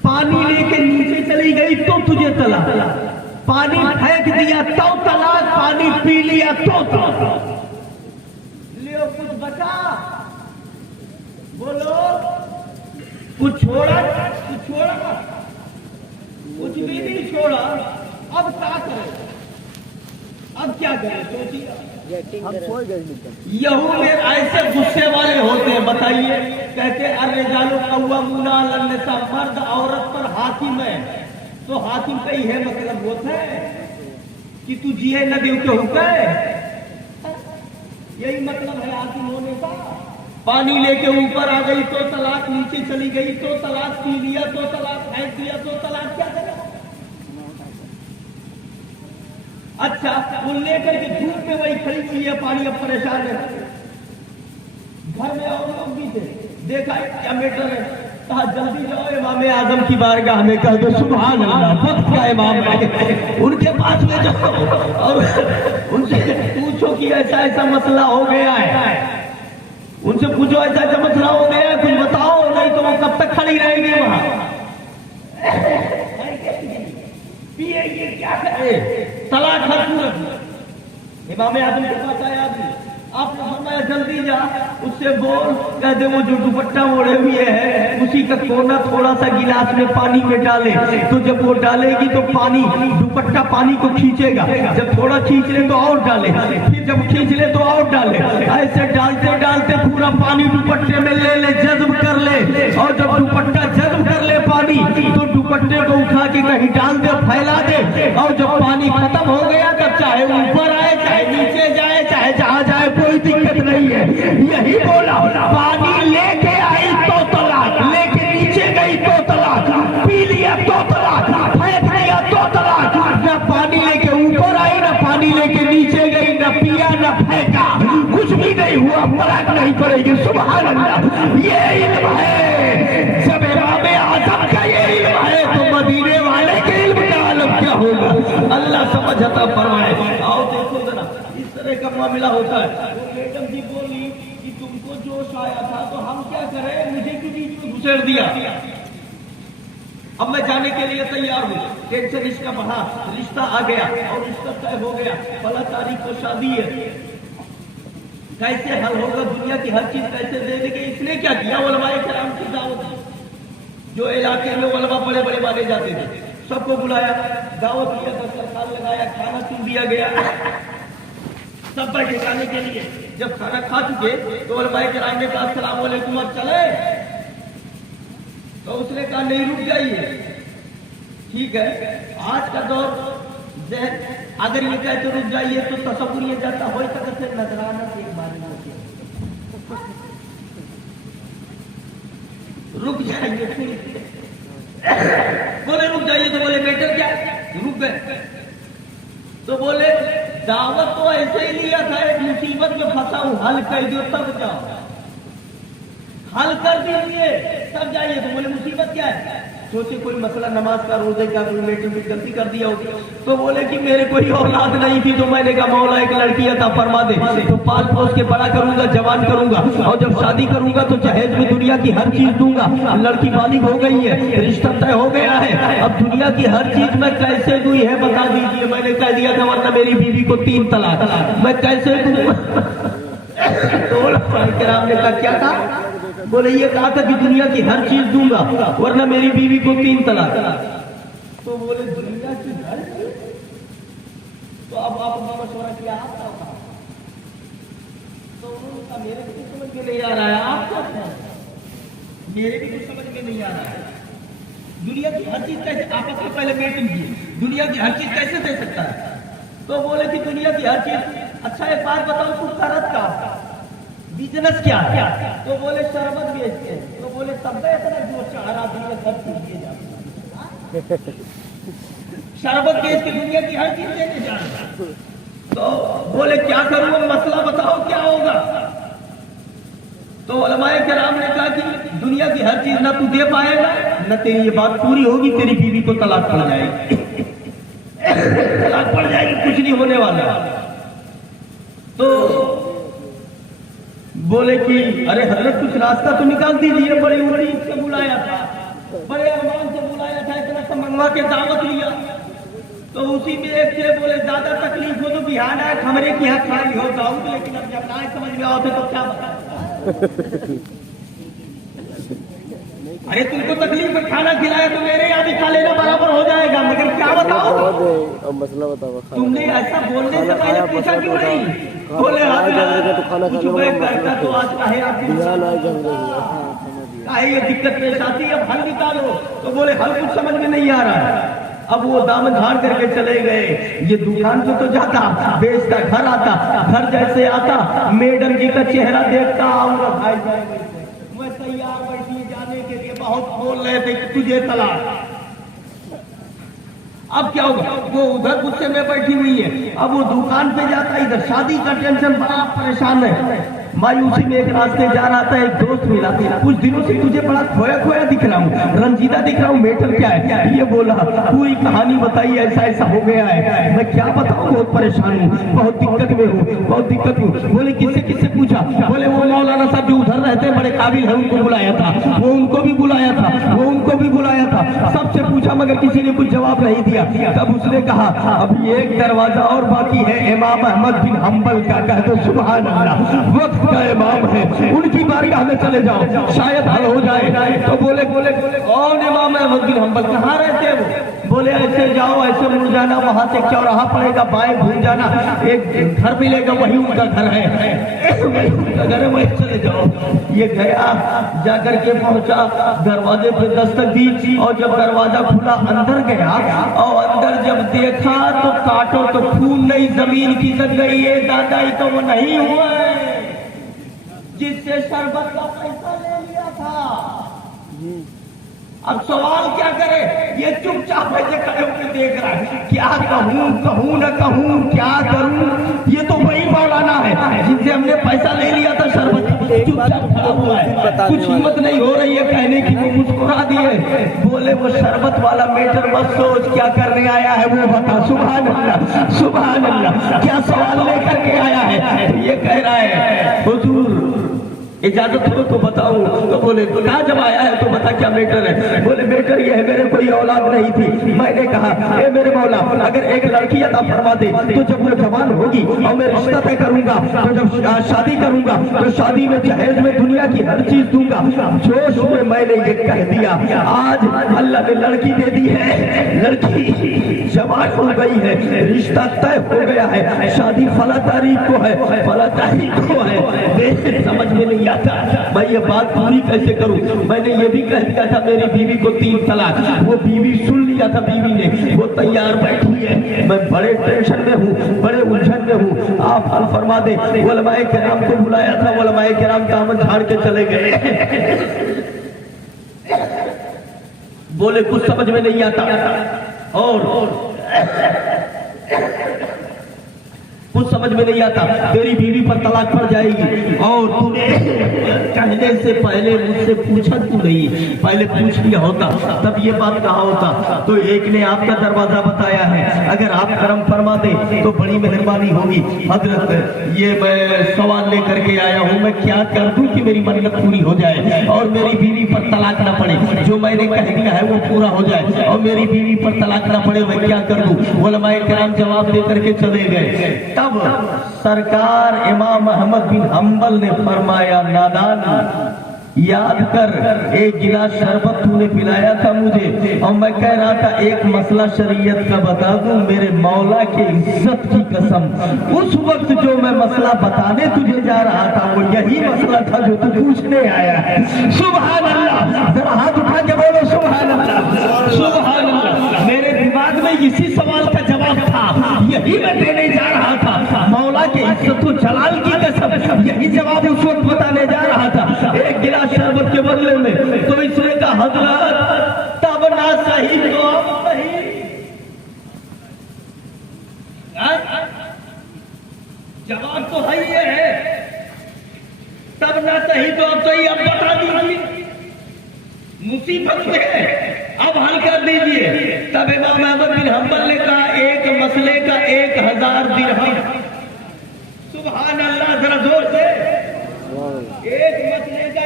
پانی لے کے نیچے چلی گئی تو تجھے طلاق, پانی پھینک دیا تو طلاق, پانی پی لیا تو طلاق. لے کچھ بچا, بولو کچھ چھوڑا, کچھ چھوڑا, کچھ بھی نہیں چھوڑا. اب کیا کرے, اب کیا کرے سوچیے. یہود ایسے غصے والے ہوتے ہیں, بتائیے, کہتے الرجال قوامون علی النساء, مرد عورت پر حاکم ہے. تو حاکم کا ہی ہے مطلب ہوتا ہے کہ تو جیے نہ دیو کے حکم ہے, یہی مطلب ہے حاکم ہونے کا. پانی لے کے اوپر آ گئی تو طلاق, نیچے چلی گئی تو طلاق, پی لیا تو طلاق, پھینک دیا تو طلاق, کیا کرے. اچھا وہ لے کر کے دھوپ میں وہی کھڑی ہوئی ہے, پانی اب پریشان ہے, گھر میں اور لوگ بھی تھے، دیکھا کیا میٹر ہے، کہا جلدی جاؤ امام اعظم کی بارگاہ میں، کہہ دو سبحان اللہ وقت کا امام ہے، ان کے پاس لے جاؤ اور ان سے پوچھو کہ ایسا ایسا مسئلہ ہو گیا ہے، ان سے پوچھو ایسا ایسا مسئلہ ہو گیا ہے، کچھ بتاؤ، نہیں تو وہ کب تک کھڑی رہیں گی وہاں، پیے گی کیا کرے، طلاق ہر صورت میں۔ امام اعظم کے پاس آیا آدمی، آپ نے فرمایا جلدی جا اس سے بول، کہتے وہ جو دوپٹہ اوڑھے ہوئے ہے اسی کا کونا تھوڑا سا گلاس میں پانی میں ڈالے، تو جب وہ ڈالے گی تو پانی دوپٹہ پانی کو کھینچے گا، جب تھوڑا کھینچ لے تو اور ڈالے، پھر جب کھینچ لے تو اور ڈالے، ایسے ڈالتے ڈالتے پورا پانی دوپٹے میں لے لے، جذب کر لے، اور جب دوپٹہ جذب کر لے پانی تو دوپٹے کو اٹھا کے کہیں ڈال دے، پھیلا دے، اور جب پانی ختم ہو گیا تب چاہے اوپر آئے چاہے نیچے جائے چاہے جہاں جائے کوئی دقت نہیں ہے، یہی بولا، پانی لے کے آئی تو طلاق، لے کے نیچے گئی تو طلاق، پی لیا تو طلاق، پھینک لیا تو طلاق، نہ پانی لے کے اوپر آئی نہ پانی لے کے نیچے گئی، نہ پیا نہ پھینکا، کچھ بھی نہیں ہوا، طلاق نہیں پڑے گی، سبحان اللہ، یہ علم ہے، جب امام اعظم کا یہ علم ہے تو مدینے والے کے علم کا عالم کیا ہوگا، اللہ سمجھ عطا فرمائے۔ آؤ دیکھو ذرا اس طرح کا معاملہ ہوتا ہے، وہ میڈم جی بولی کہ تم کو جوش آیا تھا تو ہم کیا کریں، مجھے کیوں بیچ میں گھسیڑ دیا، اب میں جانے کے لیے تیار ہوں، ٹینشن اس کا بڑھا، رشتہ آ گیا اور رشتہ طے ہو گیا، فلاں تاریخ کو شادی ہے، کیسے حل ہوگا، دنیا کی ہر چیز کیسے دے دے گے، اس نے کیا کیا، علماء کرام کی دعوت دی، جو علاقے میں علماء بڑے بڑے مانے جاتے تھے سب کو بلایا، دعوت دیا، دسترخوان لگایا، کھانا چن دیا گیا، سب بیٹھے کھانے کے لیے، جب کھانا کھا چکے تو علماء کرام نے کہا السلام علیکم اب چلے، تو اس نے کہا نہیں رک جائیے، ٹھیک ہے، آج کا دور ذہن اگر یہ کہے تو رک جائیے تو تصور یہ جاتا ہوئی تک سے نظرانہ کے ایک بار رک جائیے، بولے رک جائیے تو بولے بیٹر کیا رک گئے، تو بولے دعوت تو ایسے ہی لیا تھا، ایک مصیبت میں پھنسا ہوں، حل کر دو تب جاؤ، حل کر دیجیے تب جائیے، تو بولے مصیبت کیا ہے، سوچے کوئی مسئلہ نماز کا روزے کا کوئی میٹر میں غلطی کر دیا ہوگی، تو بولے کہ میرے کوئی اولاد نہیں تھی تو میں نے کہا مولا ایک لڑکی عطا فرما دے، تو پال پوس کے بڑا کروں گا، جوان کروں گا، اور جب شادی کروں گا تو جہیز میں دنیا کی ہر چیز دوں گا، لڑکی بالغ ہو گئی ہے، رشتہ طے ہو گیا ہے، اب دنیا کی ہر چیز میں کیسے دوئی ہے بتا دیجیے، میں نے کہہ دیا تھا ورنہ میری بیوی کو 3 طلاق، میں کیسے دوں، تو علماء کرام نے کہا کیا کہا، بولے یہ کہا تھا کہ دنیا کی ہر چیز دوں گا ورنہ میری بیوی کو 3 طلاق، تو بولے دنیا کی ہر چیز، تو اب آپ نے مشورہ کیا آپ کا کہا، تو انہوں نے کہا میرے بھی کچھ سمجھ میں نہیں آ رہا ہے، آپ کیا کہا، میرے بھی کچھ سمجھ میں نہیں آ رہا ہے، دنیا کی ہر چیز کیسے، آپس میں پہلے میٹنگ کی، دنیا کی ہر چیز کیسے دے سکتا ہے، تو بولے کہ دنیا کی ہر چیز، اچھا ایک بات بتاؤ سکارت کا بزنس کیا ہے، تو بولے شربت بیچتے ہیں، تو بولے سب اتنا جو چاہ رہا دنیا سب چیز دیے جاتے ہیں، شربت بیچ کے دنیا کی ہر چیز دینے جا رہا، تو بولے کیا کروں مسئلہ بتاؤ کیا ہوگا، تو علماء کرام نے کہا کہ دنیا کی ہر چیز نہ تو دے پائے گا نہ تیری یہ بات پوری ہوگی، تیری بیوی کو طلاق پڑ جائے گی، طلاق پڑ جائے گی، کچھ نہیں ہونے والا، تو بولے کہ ارے حضرت کچھ راستہ تو نکال دیجیے، بڑی امید سے بلایا تھا، بڑے ارمان سے بلایا تھا، اتنا سا منگوا کے دعوت لیا، تو اسی میں ایک سے بولے زیادہ تکلیف ہو تو بہانا ہے کھمرے کی حق خالی ہو داؤد، لیکن اب جب نہ سمجھ میں آؤ تو کیا بتا، ارے تم کو تکلیف میں کھانا کھلایا تو میرے یہاں بھی کھا لینا برابر ہو جائے گا، مگر کیا بتاؤ، مسئلہ بتاؤ، تم نے ایسا بولنے سے پہلے پوچھا کیوں نہیں، بولے کچھ میں کرتا تو آج کہے آپ کی یہ دقت پیش آتی ہے، اب حل نکالو، تو بولے حل کچھ سمجھ میں نہیں آ رہا ہے، اب وہ دامن جھاڑ کر کے چلے گئے، یہ دکان پہ تو جاتا، بیچتا، گھر آتا، گھر جیسے آتا میڈم جی کا چہرہ دیکھتا، اور بھائی میں تیار بیٹھی جانے کے لیے، بہت بول رہے تھے کہ تجھے طلاق، اب کیا ہوگا، وہ ادھر غصے میں بیٹھی ہوئی ہے، اب وہ دکان پہ جاتا، ادھر شادی کا ٹینشن، بڑا پریشان ہے، मायूसी में एक रास्ते जा रहा था, एक दोस्त मिला, कुछ दिनों से तुझे बड़ा खोया खोया दिख रहा हूँ, रंजीदा दिख रहा हूँ, मैटर क्या है? ये बोला पूरी कहानी बताई, ऐसा ऐसा हो गया है। मैं क्या बताऊँ, बहुत परेशान हूँ, बहुत दिक्कत में हूँ, बहुत दिक्कत हूँ। बोले किससे किससे पूछा? बोले वो मौलाना साहब जो उधर रहते हैं बड़े काबिल है, उनको बुलाया था, वो उनको भी बुलाया था, वो उनको भी बुलाया था, सबसे पूछा मगर किसी ने कुछ जवाब नहीं दिया। तब उसने कहा अभी एक दरवाजा और बाकी है, इमाम अहमद बिन हम्बल का। कह दो सुभान अल्लाह, वक्त का इमाम है, उनकी बारगाह में चले जाओ, शायद हल हो जाए। तो बोले कौन इमाम अहमद बिन हम्बल, कहाँ रहते हैं वो? बोले ऐसे जाओ, ऐसे मुड़ जाना, वहां से चौराहा पड़ेगा, बाएं घूम जाना, एक घर मिलेगा, वही उनका घर है, वही उनका घर है, वही चले जाओ। ये गया, जाकर के पहुंचा, दरवाजे पे दस्तक दी, और जब दरवाजा खुला अंदर गया, और अंदर जब देखा तो काटो तो खून नहीं, जमीन खिसक गई है। दादा ये तो वो नहीं हुआ है जिससे शरबत का पैसा ले लिया था। अब सवाल क्या करे, ये चुपचाप ऐसे खड़े होकर देख रहा है, क्या कहूँ न कहूँ, क्या करूँ? ये तो वही मौलाना है जिनसे हमने पैसा ले लिया था शरबत, चुपचाप खड़ा हुआ है, कुछ हिम्मत नहीं हो रही है कहने की। वो मुस्कुरा दिए, बोले वो शरबत वाला मैटर मत सोच, क्या करने आया है वो बता। सुभान अल्लाह, सुभान अल्लाह, क्या सवाल लेकर के आया है? तो ये कह रहा है हुजूर इजाजत हो तो बताऊं। तो बोले तो कहा जब आया है तो बता क्या मैटर है? बोले मैटर ये है, मेरे कोई औलाद नहीं थी। मैंने कहा ए मेरे मौला, अगर एक लड़की अता फरमा दे तो जब वो जवान होगी और मैं रिश्ता तय करूंगा, तो जब शादी करूंगा तो शादी में दहेज में दुनिया की हर चीज दूंगा। जोश में मैंने ये कह दिया, आज अल्लाह ने लड़की दे दी है, लड़की जवान हो गई है, रिश्ता तय हो गया है, शादी फला तारीख को है, फला तारीख को है। समझ में नहीं मैं ये बात पूरी कैसे करूं? मैंने ये भी कह दिया था मेरी बीवी को 3 तलाक, वो बीवी सुन लिया था बीवी ने, वो तैयार बैठी है। मैं बड़े टेंशन में हूँ, बड़े उलझन में हूँ, आप हल फरमा दे। उलमाए किराम को बुलाया था, उलमाए किराम दामन झाड़ के चले गए। बोले कुछ समझ में नहीं आता, और कुछ समझ में नहीं आता, तेरी बीवी पर तलाक पड़ जाएगी, और तूने कहने से पहले मुझसे पूछा क्यों नहीं? पहले पूछ लिया होता तब ये बात कहा होता। तो एक ने आपका दरवाजा बताया है, अगर आप करम फरमा दे तो बड़ी मेहरबानी होगी। हजरत ये मैं सवाल लेकर के आया हूँ, मैं क्या कर दूं कि मेरी मन्नत पूरी हो जाए और मेरी बीवी पर तलाक ना पड़े, जो मैंने कह दिया है वो पूरा हो जाए और मेरी बीवी पर तलाक ना पड़े, मैं क्या कर दूं? उलमाए किराम जवाब दे करके चले गए। तब सरकार इमाम अहमद बिन हम्बल ने फरमाया, नादान याद कर, एक गिलास शरबत तूने पिलाया था मुझे और मैं कह रहा था एक मसला शरीयत का बता दूं, मेरे मौला के इज्जत की कसम, उस वक्त जो मैं मसला बताने तुझे जा रहा था वो यही मसला था जो तू पूछने आया है। सुभान अल्लाह, जरा हाथ उठा के बोलो सुभान अल्लाह, सुभान अल्लाह। मेरे दिमाग में इसी सवाल का जवाब था, यही मैं देने जा रहा था, मौला के इज्जत व जलाल की कसम, यही जवाब उस वक्त बताने जा रहा था, एक गिलास शरबत के बदले में। तो इसने कहा हजरत तब ना सही तो अब सही, जवाब तो है ये है, तब ना सही तो अब सही, अब बता दीजिए, मुसीबत में है, अब हल कर दीजिए। तब इमाम अहमद बिन हम्बल ने कहा एक मसले का 1000 दिरहम। सुभान अल्लाह, जरा जोर से, एक मसले का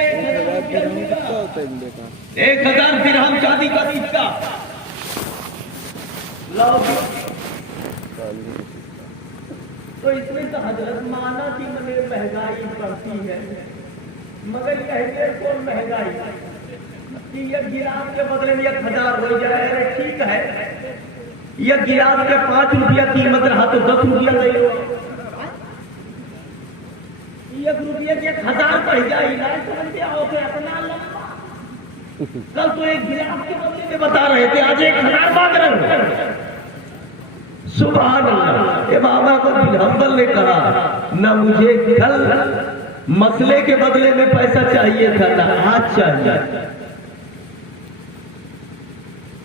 1000 दिरहम शादी का सिक्का। तो इसमें तो हजरत माना कि मगर महंगाई बढ़ती है, मगर कहते को महंगाई कि यह गिलास के बदले में 1000 हो जाए, अरे ठीक है, यह गिलास के 5 रुपया कीमत रहा तो 10 रुपया ले लो, 1 रुपये के 1000 पड़ जाए, इलाज समझ के आओ तो इतना लंबा। कल तो एक गिलास के बदले में बता रहे थे, आज 1000 मांग रहे हो। सुभान अल्लाह। इमाम अहमद बिन हम्बल ने कहा ना मुझे कल मसले के बदले में पैसा चाहिए था ना आज चाहिए,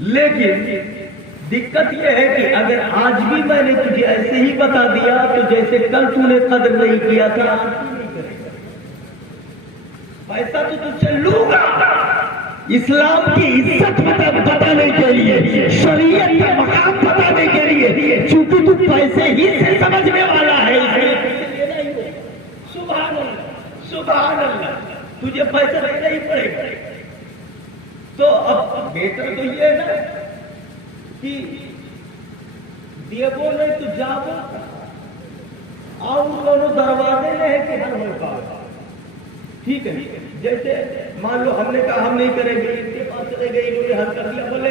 लेकिन दिक्कत यह है कि अगर आज भी मैंने तुझे ऐसे ही बता दिया तो जैसे कल तूने कदर नहीं किया था पैसा तो तुझसे लूंगा इस्लाम की इज्जत बताने के लिए, शरीयत का मकाम बताने के लिए, चूंकि तू पैसे ही से समझने वाला है इसलिए सुभान अल्लाह सुभान अल्लाह, तुझे पैसा देना ही पड़ेगा। तो अब बेटर तो ये है ना कि देवो नहीं तो जाओ और दोनों दरवाजे में है कि हर होगा, ठीक है। जैसे मान लो हमने कहा हम नहीं करेंगे, इनके पास चले गए, इन्होंने हल कर दिया, बोले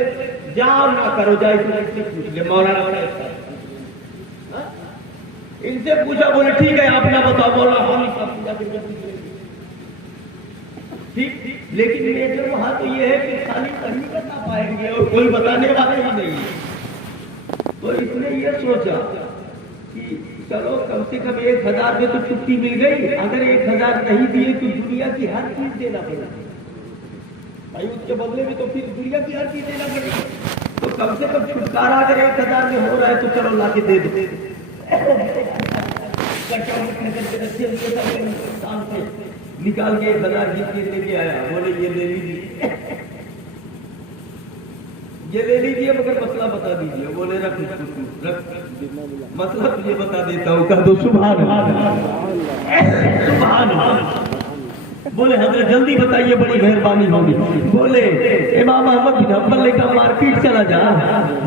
जाओ ना करो, जाए इनसे पूछ ले मौलाना हाँ? इनसे पूछा, बोले ठीक है आप ना बताओ, बोला हम इसका पूजा करके पूछ लेंगे, ठीक। लेकिन मेजर वहां तो ये है कि खाली कहीं बता पाएंगे और कोई बताने वाला ही नहीं। तो इसने ये सोचा कि चलो कम से कम 1000 में तो छुट्टी मिल गई, अगर 1000 नहीं दिए तो दुनिया की हर चीज देना पड़ेगा भाई, उसके बदले में तो फिर दुनिया की हर चीज देना पड़ेगी। तो कम से कम छुटकारा अगर 1000 में हो रहा है तो चलो ला के दे दो। निकाल के 1000 जीत के लेके आया, बोले ये ले लीजिए, ये ले लीजिए, मगर मसला बता दीजिए। बोले रख मतलब तुझे बता देता हूँ, कह दो सुभान अल्लाह सुभान अल्लाह। बोले हजरत जल्दी बताइए, बड़ी मेहरबानी होगी। बोले इमाम अहमद बिन हंबल ने कहा मार्केट चला जा,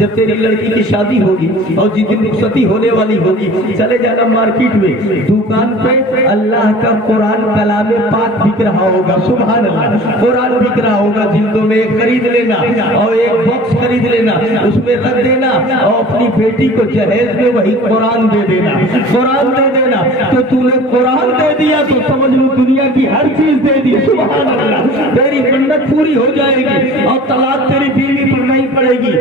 जब तेरी लड़की की शादी होगी और जिस दिन रुखसती होने वाली होगी, चले जाना मार्केट में, दुकान पे अल्लाह का कुरान कलामे पाक बिक रहा होगा, सुभान अल्लाह, कुरान बिक रहा होगा, जिल्दों में एक खरीद लेना और एक बॉक्स खरीद लेना, उसमें रख देना और अपनी बेटी को जहेज में वही कुरान दे देना, कुरान दे देना। तो तूने कुरान दे दिया तो समझ लो दुनिया की हर चीज दे दी, सुभान अल्लाह, तेरी मन्नत पूरी हो जाएगी और तलाक तेरी बीवी पर नहीं पड़ेगी।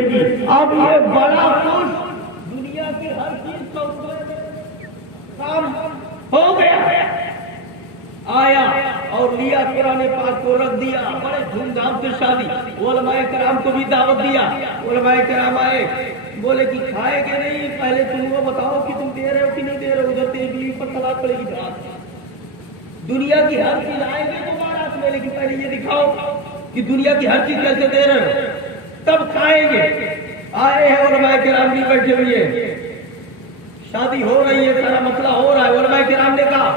अब ये बड़ा खुश, दुनिया की हर चीज का काम हो गया, आया और लिया कुरान पाक को रख दिया, बड़े धूमधाम से शादी, उलमाए कराम को भी दावत दिया। उलमाए कराम आए, बोले कि खाएंगे नहीं, पहले तुम वो बताओ कि तुम दे रहे हो कि नहीं दे रहे हो, उधर तेरी बीवी पर तलाक पड़ेगी। दुनिया की हर चीज आएगी तो बारात में, लेकिन पहले ये दिखाओ कि दुनिया की हर चीज कैसे दे रहे हो, तब खाएंगे। आए हैं उलमाए किराम भी बैठे हुए, शादी हो रही है, सारा मसला हो रहा है। उलमाए किराम ने कहा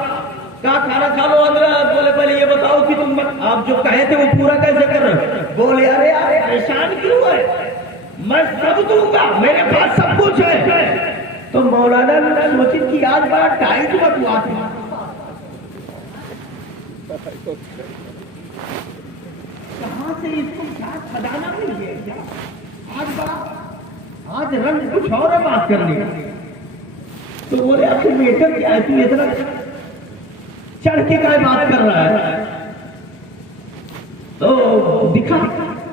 खाना खा लो हजरत। बोले पहले ये बताओ कि तुम आप जो कहे थे वो पूरा कैसे कर रहे हो। बोले अरे यार परेशान क्यों है, मैं सब दूंगा, मेरे पास सब कुछ है। तो मौलाना ने सोची कि आज बड़ा टाइट बकवास है, कहां से इसको क्या खजाना मिल गया, आज रंग कुछ और है बात करने का। तो बोले आपसे मेटर क्या है, तू इतना चढ़ के क्या बात कर रहा है। तो दिखा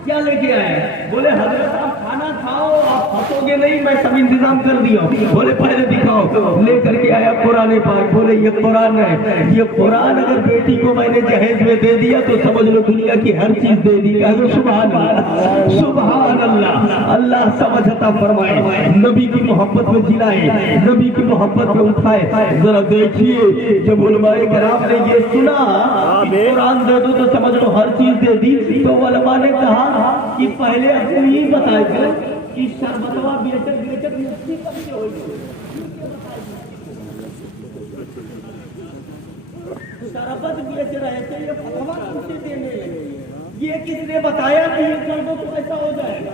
क्या लेके आए। बोले हजरत आप खाना खाओ, आप फंसोगे नहीं, मैं सब इंतजाम कर दिया। बोले पहले दिखाओ, लेकर के आया कुरान पाक। बोले ये कुरान है, ये कुरान अगर बेटी को मैंने जहेज में दे दिया तो समझ लो दुनिया की हर चीज दे दी। सुभान अल्लाह सुभान अल्लाह, अल्लाह समझता फरमाए, नबी की मोहब्बत में जिलाए, नबी की मोहब्बत में उठाए। जरा देखिए जब उलमाए कराम ने ये सुना कुरान दे दो तो समझ लो हर चीज दे दी, तो उलमा ने कहा कि पहले आपको ये बताए थे कि शरबतवा बेचक बेचक मुक्ति कब से होगी, शरबत बेच रहे थे, ये फतवा किसे देने लगे, ये किसने बताया कि ये कर दो तो ऐसा हो जाएगा।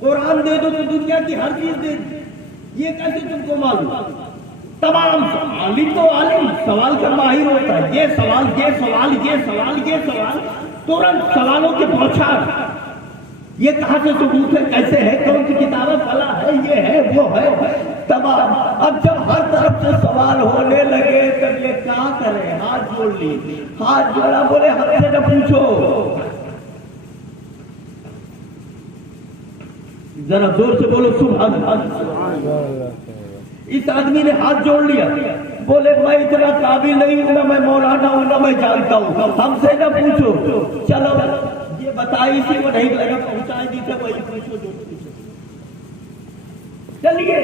कुरान दे दो तो दुनिया की हर चीज दे दी, ये कैसे तुमको मालूम। तमाम आलिम तो आलिम सवाल का माहिर होता है, ये सवाल ये सवाल ये सवाल ये सवाल, तुरंत सवालों के बौछार, ये कहां से सबूत है, कैसे है, कौन सी किताबें फला है, ये है वो है, तमाम। अब जब हर तरफ से सवाल होने लगे तब ये क्या करें, हाथ जोड़ ली, हाथ जोड़ा, बोले हमसे न पूछो, जरा जोर से बोलो सुभान अल्लाह। इस आदमी ने हाथ जोड़ लिया, बोले मैं इतना काबिल नहीं हूं, ना मैं मौलाना हूं, ना मैं जानता हूं, हमसे न पूछो। चलो ये बताई थी वो नहीं लगा, पहुंचाई दी थी, वही पूछो जो पूछो। चलिए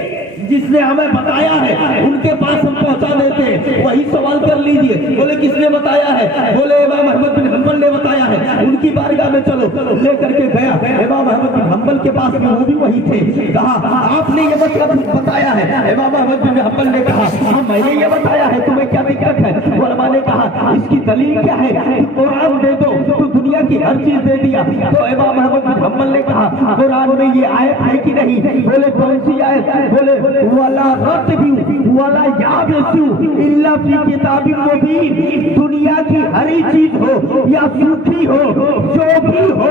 जिसने हमें बताया है उनके पास हम पहुंचा देते, वही सवाल कर लीजिए। बोले किसने बताया है? बोले इमाम अहमद बिन हम्बल ने बताया है। उनकी बारगाह में चलो, लेकर के गया। इमाम अहमद बिन हम्बल के पास में वो भी वही थे। कहा आपने ये मतलब बताया है? इमाम अहमद बिन हम्बल ने कहा हाँ मैंने ये बताया है, तुम्हें क्या दिक्कत है? उलमा ने कहा इसकी दलील क्या है? कुरान दे दो, तो दुनिया की हर चीज दे दिया। तो इमाम अहमद बिन हम्बल ने कहा कुरान में ये आयत है कि नहीं? बोले कौन सी आयत? बोले वला रत्बी वला याबिसु इल्ला फी किताबिन मुबीन। दुनिया की हर चीज हो या सूखी हो, जो भी हो,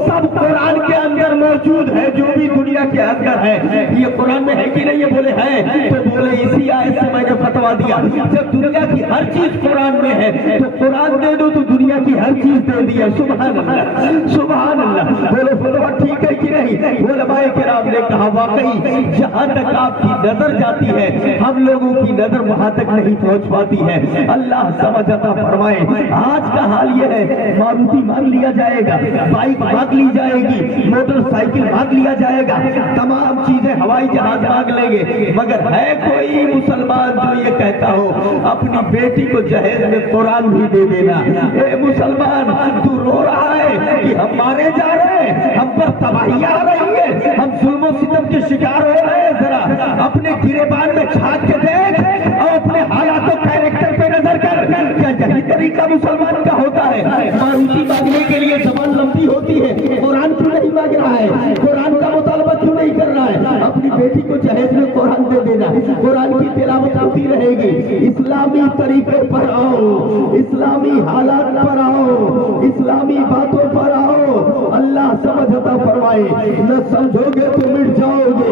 सब कुरान के अंदर मौजूद है। जो भी दुनिया के अंदर है ये कुरान में है कि नहीं? ये बोले है। तो बोले इसी आयत से मैंने फतवा दिया, जब दुनिया की हर चीज कुरान में है तो कुरान दे दो, तो दुनिया की हर चीज दे दिया। सुभान अल्लाह, सुभान अल्लाह। बोले फतवा ठीक है कि नहीं? उलमाए किराम ने कहा वाकई जहां तक आपकी नजर जाती है हम लोगों की नजर वहां तक नहीं पहुंच पाती है। अल्लाह समझ अता फरमाए। आज का हाल ये है, मारुति मांग लिया जाएगा, बाइक मांग ली जाएगी, मोटरसाइकिल मांग लिया जाएगा, तमाम चीजें हवाई जहाज मांग लेंगे, मगर है कोई मुसलमान जो ये कहता हो अपनी बेटी को जहेज में कुरान भी दे देना? ए मुसलमान, तू रो रहा है कि हम मारे जा रहे हैं, हम पर तबाहियां आ रही है, हम जुल्म सितम के शिकार हो रहे हैं। जरा अपने गिरेबान में झांक के देख और अपने हालातों कैरेक्टर पे नजर कर। क्या यही तरीका मुसलमान का होता है? मारुति मांगने के लिए जबान लंबी होती है, कुरान क्यों नहीं मांग रहा है? कुरान का मुतालबा क्यों नहीं कर रहा है? अपनी बेटी को जहेज में कुरान दे देना, कुरान की तिलावत होती रहेगी। इस्लामी तरीके पर आओ, इस्लामी हालात पर आओ, इस्लामी बातों पर आओ। अल्लाह समझ अता फरमाए। न समझोगे तो मिट जाओगे।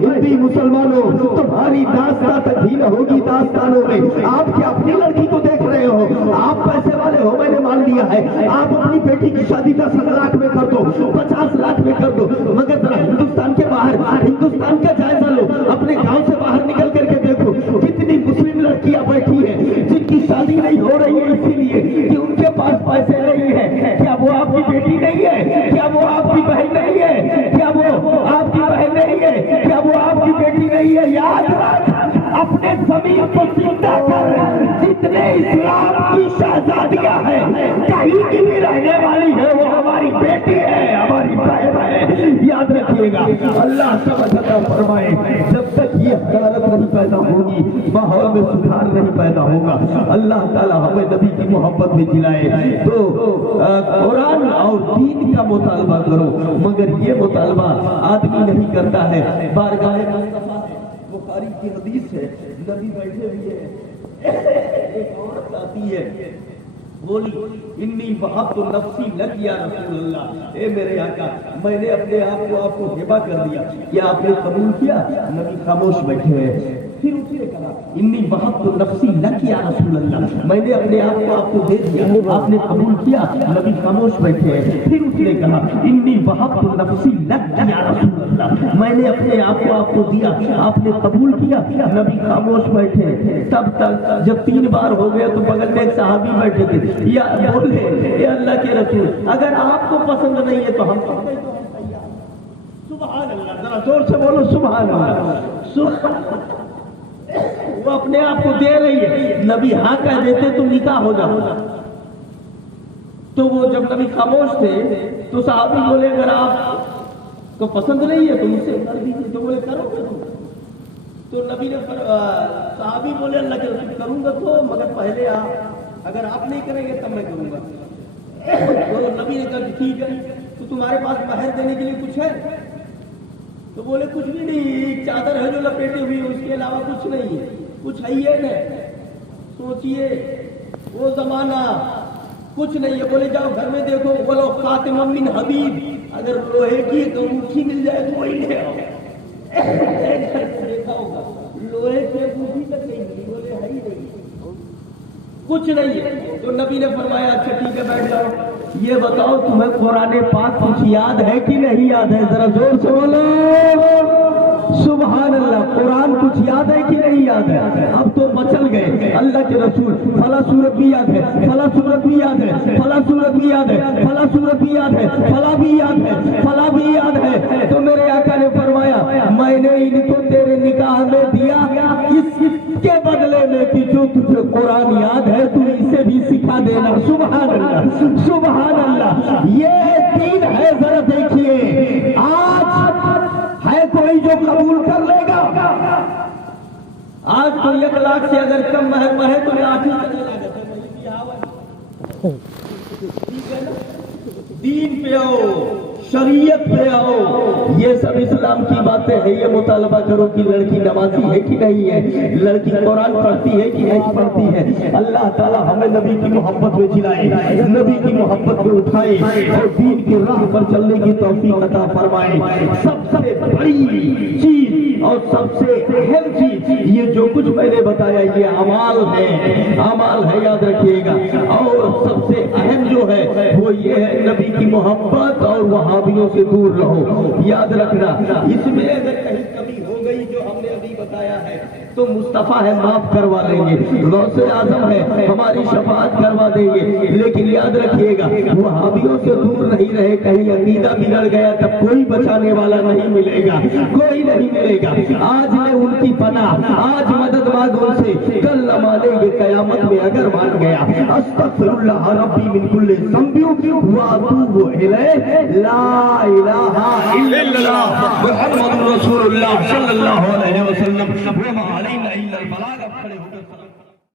हिंदी मुसलमानों, तुम्हारी दास्तां तक भी न होगी दास्तानों में। आप क्या अपनी लड़की को देख रहे हो? आप पैसे वाले हो, मैंने मान लिया है। आप अपनी बेटी की शादी 10 लाख में कर दो, 50 लाख में कर दो, मगर जरा हिंदुस्तान के बाहर, हिंदुस्तान का जायजा लो। अपने गांव से बाहर निकल करके देखो कितनी मुस्लिम लड़कियां बैठी हैं जिनकी शादी नहीं हो रही है इसीलिए कि उनके पास पैसे नहीं है। क्या वो आपकी बेटी नहीं है? क्या वो आपकी बहन नहीं है? क्या वो आपकी बहन नहीं है? क्या वो आपकी बेटी नहीं है? याद रख, अपने जमीन को जिंदा कर। जितने इस्लाम की शहजादियां हैं कहीं की भी रहने वाली है, वो हमारी बेटी है, हमारी बहन है। याद रखिएगा। अल्लाह समझ अता फरमाए। जब तक ये हरारत नहीं पैदा होगी, माहौल में सुधार नहीं पैदा होगा, अल्लाह ताला हमें नबी की मोहब्बत में जिलाए। तो कुरान और दीन का मुतालबा करो, मगर ये मुतालबा आदमी नहीं करता है। बारगाह बुखारी की हदीस है, नबी बैठे हुए हैं, एक औरत आती है, बोली इन्नी वहाब तो नफ्सी लग या रसूल अल्लाह। ए मेरे आका, मैंने अपने आप को आपको हिबा कर दिया, क्या आपने कबूल किया? नबी खामोश बैठे हैं। फिर उसने कहा इन्नी वहाब तो नफ्सी लग या रसूल अल्लाह, मैंने अपने आप को आपको दे दिया, आपने कबूल किया? नबी खामोश बैठे हैं। फिर उसने कहा इन्नी वहाब तो नफ्सी लग या रसूल अल्लाह, मैंने अपने आप को आपको दिया, आपने कबूल किया? नबी खामोश बैठे। तब तक जब 3 बार हो गया तो बगल में एक सहाबी बैठे थे, या बोले ये अल्लाह के रसूल, अगर आपको पसंद नहीं है तो हम सुभान अल्लाह, जरा जोर से बोलो सुभान अल्लाह। वो अपने आप को दे रही है, नबी हाँ कह देते तो निकाह हो जाता। तो वो जब नबी खामोश थे तो सहाबी बोले अगर आप को पसंद नहीं है तो मुझसे कर दीजिए। तो बोले करोगे तुम? तो नबी ने सहाबी बोले अल्लाह के रसूल करूंगा तो, मगर पहले अगर आप नहीं करेंगे तब मैं करूंगा। तो नबी ने कहा ठीक है, तो तुम्हारे पास महर देने के लिए कुछ है? तो बोले कुछ भी नहीं, एक चादर है जो लपेटे हुई, उसके अलावा कुछ नहीं है। कुछ है ही नहीं। सोचिए वो जमाना, कुछ नहीं है। बोले जाओ घर में देखो, बोलो खातिम मिन हबीब, अगर लोहे की एक अंगूठी मिल जाए तो वही ले आओ। देखा होगा लोहे की अंगूठी तक नहीं मिली, बोले है ही नहीं, कुछ नहीं है। तो नबी ने फरमाया अच्छा ठीक है बैठ जाओ। ये बताओ तुम्हें कुरान पाक कुछ याद है कि नहीं याद है? जरा जोर से बोलो सुभान अल्लाह। कुरान कुछ याद है कि नहीं याद है? अब तो मचल गए। अल्लाह के रसूल फला सूरत भी याद है, फला सूरत भी याद है, फला सूरत भी याद है, फला सूरत भी याद है, फला भी याद है, फला भी याद है। तो मेरे आका ने फरमाया मैंने इनको तेरे निकाह में दिया इसके बदले में कि जो तुझे कुरान याद है तू دینا. سبحان اللہ سبحان اللہ. یہ دین ہے, ذرا دیکھیے آج ہے کوئی جو قبول کر لے گا. آج تو 1 لاکھ سے اگر کم مہر پڑھے تو لاٹھی کرنے لگا. دین پہ آؤ, شریعت پہ آؤ. یہ سب اسلام کی باتیں ہیں. یہ مطالبہ کرو کہ لڑکی نمازی ہے کہ نہیں ہے, لڑکی قرآن پڑھتی ہے کہ نہیں پڑھتی ہے. اللہ تعالیٰ ہمیں نبی کی محبت میں جلائے, نبی کی محبت میں اٹھائے اور دین کی راہ پر چلنے کی توفیق عطا فرمائے. سب سے بڑی چیز اور سب سے اہم چیز یہ جو کچھ میں نے بتایا یہ اعمال ہے, اعمال ہے, یاد رکھیے گا. اور سب سے اہم جو ہے وہ یہ ہے نبی کی محبت اور وہابیوں سے دور رہو. یاد رکھنا اس میں اگر کہیں کمی ہو گئی جو ہم نے ابھی بتایا ہے تو مصطفیٰ ہے, معاف کروا لیں گے. غوث اعظم ہے, ہماری شفاعت کروا دیں گے. لیکن یاد رکھیے گا وہابیوں سے دور نہیں رہے. کہیں عقیدہ بگڑ گیا تب کوئی بچانے والا نہیں ملے گا, کوئی نہیں ملے گا. آج میں ان کی پناہ, آج مدد مانگ ان سے, کل نہ مانیں گے قیامت میں اگر مان گیا. استغفر اللہ ربی من کل ذنب واتوب الیہ, لا الہ الا اللہ محمد رسول اللہ صلی اللہ علیہ وسلم. وما علینا الا البلاغ.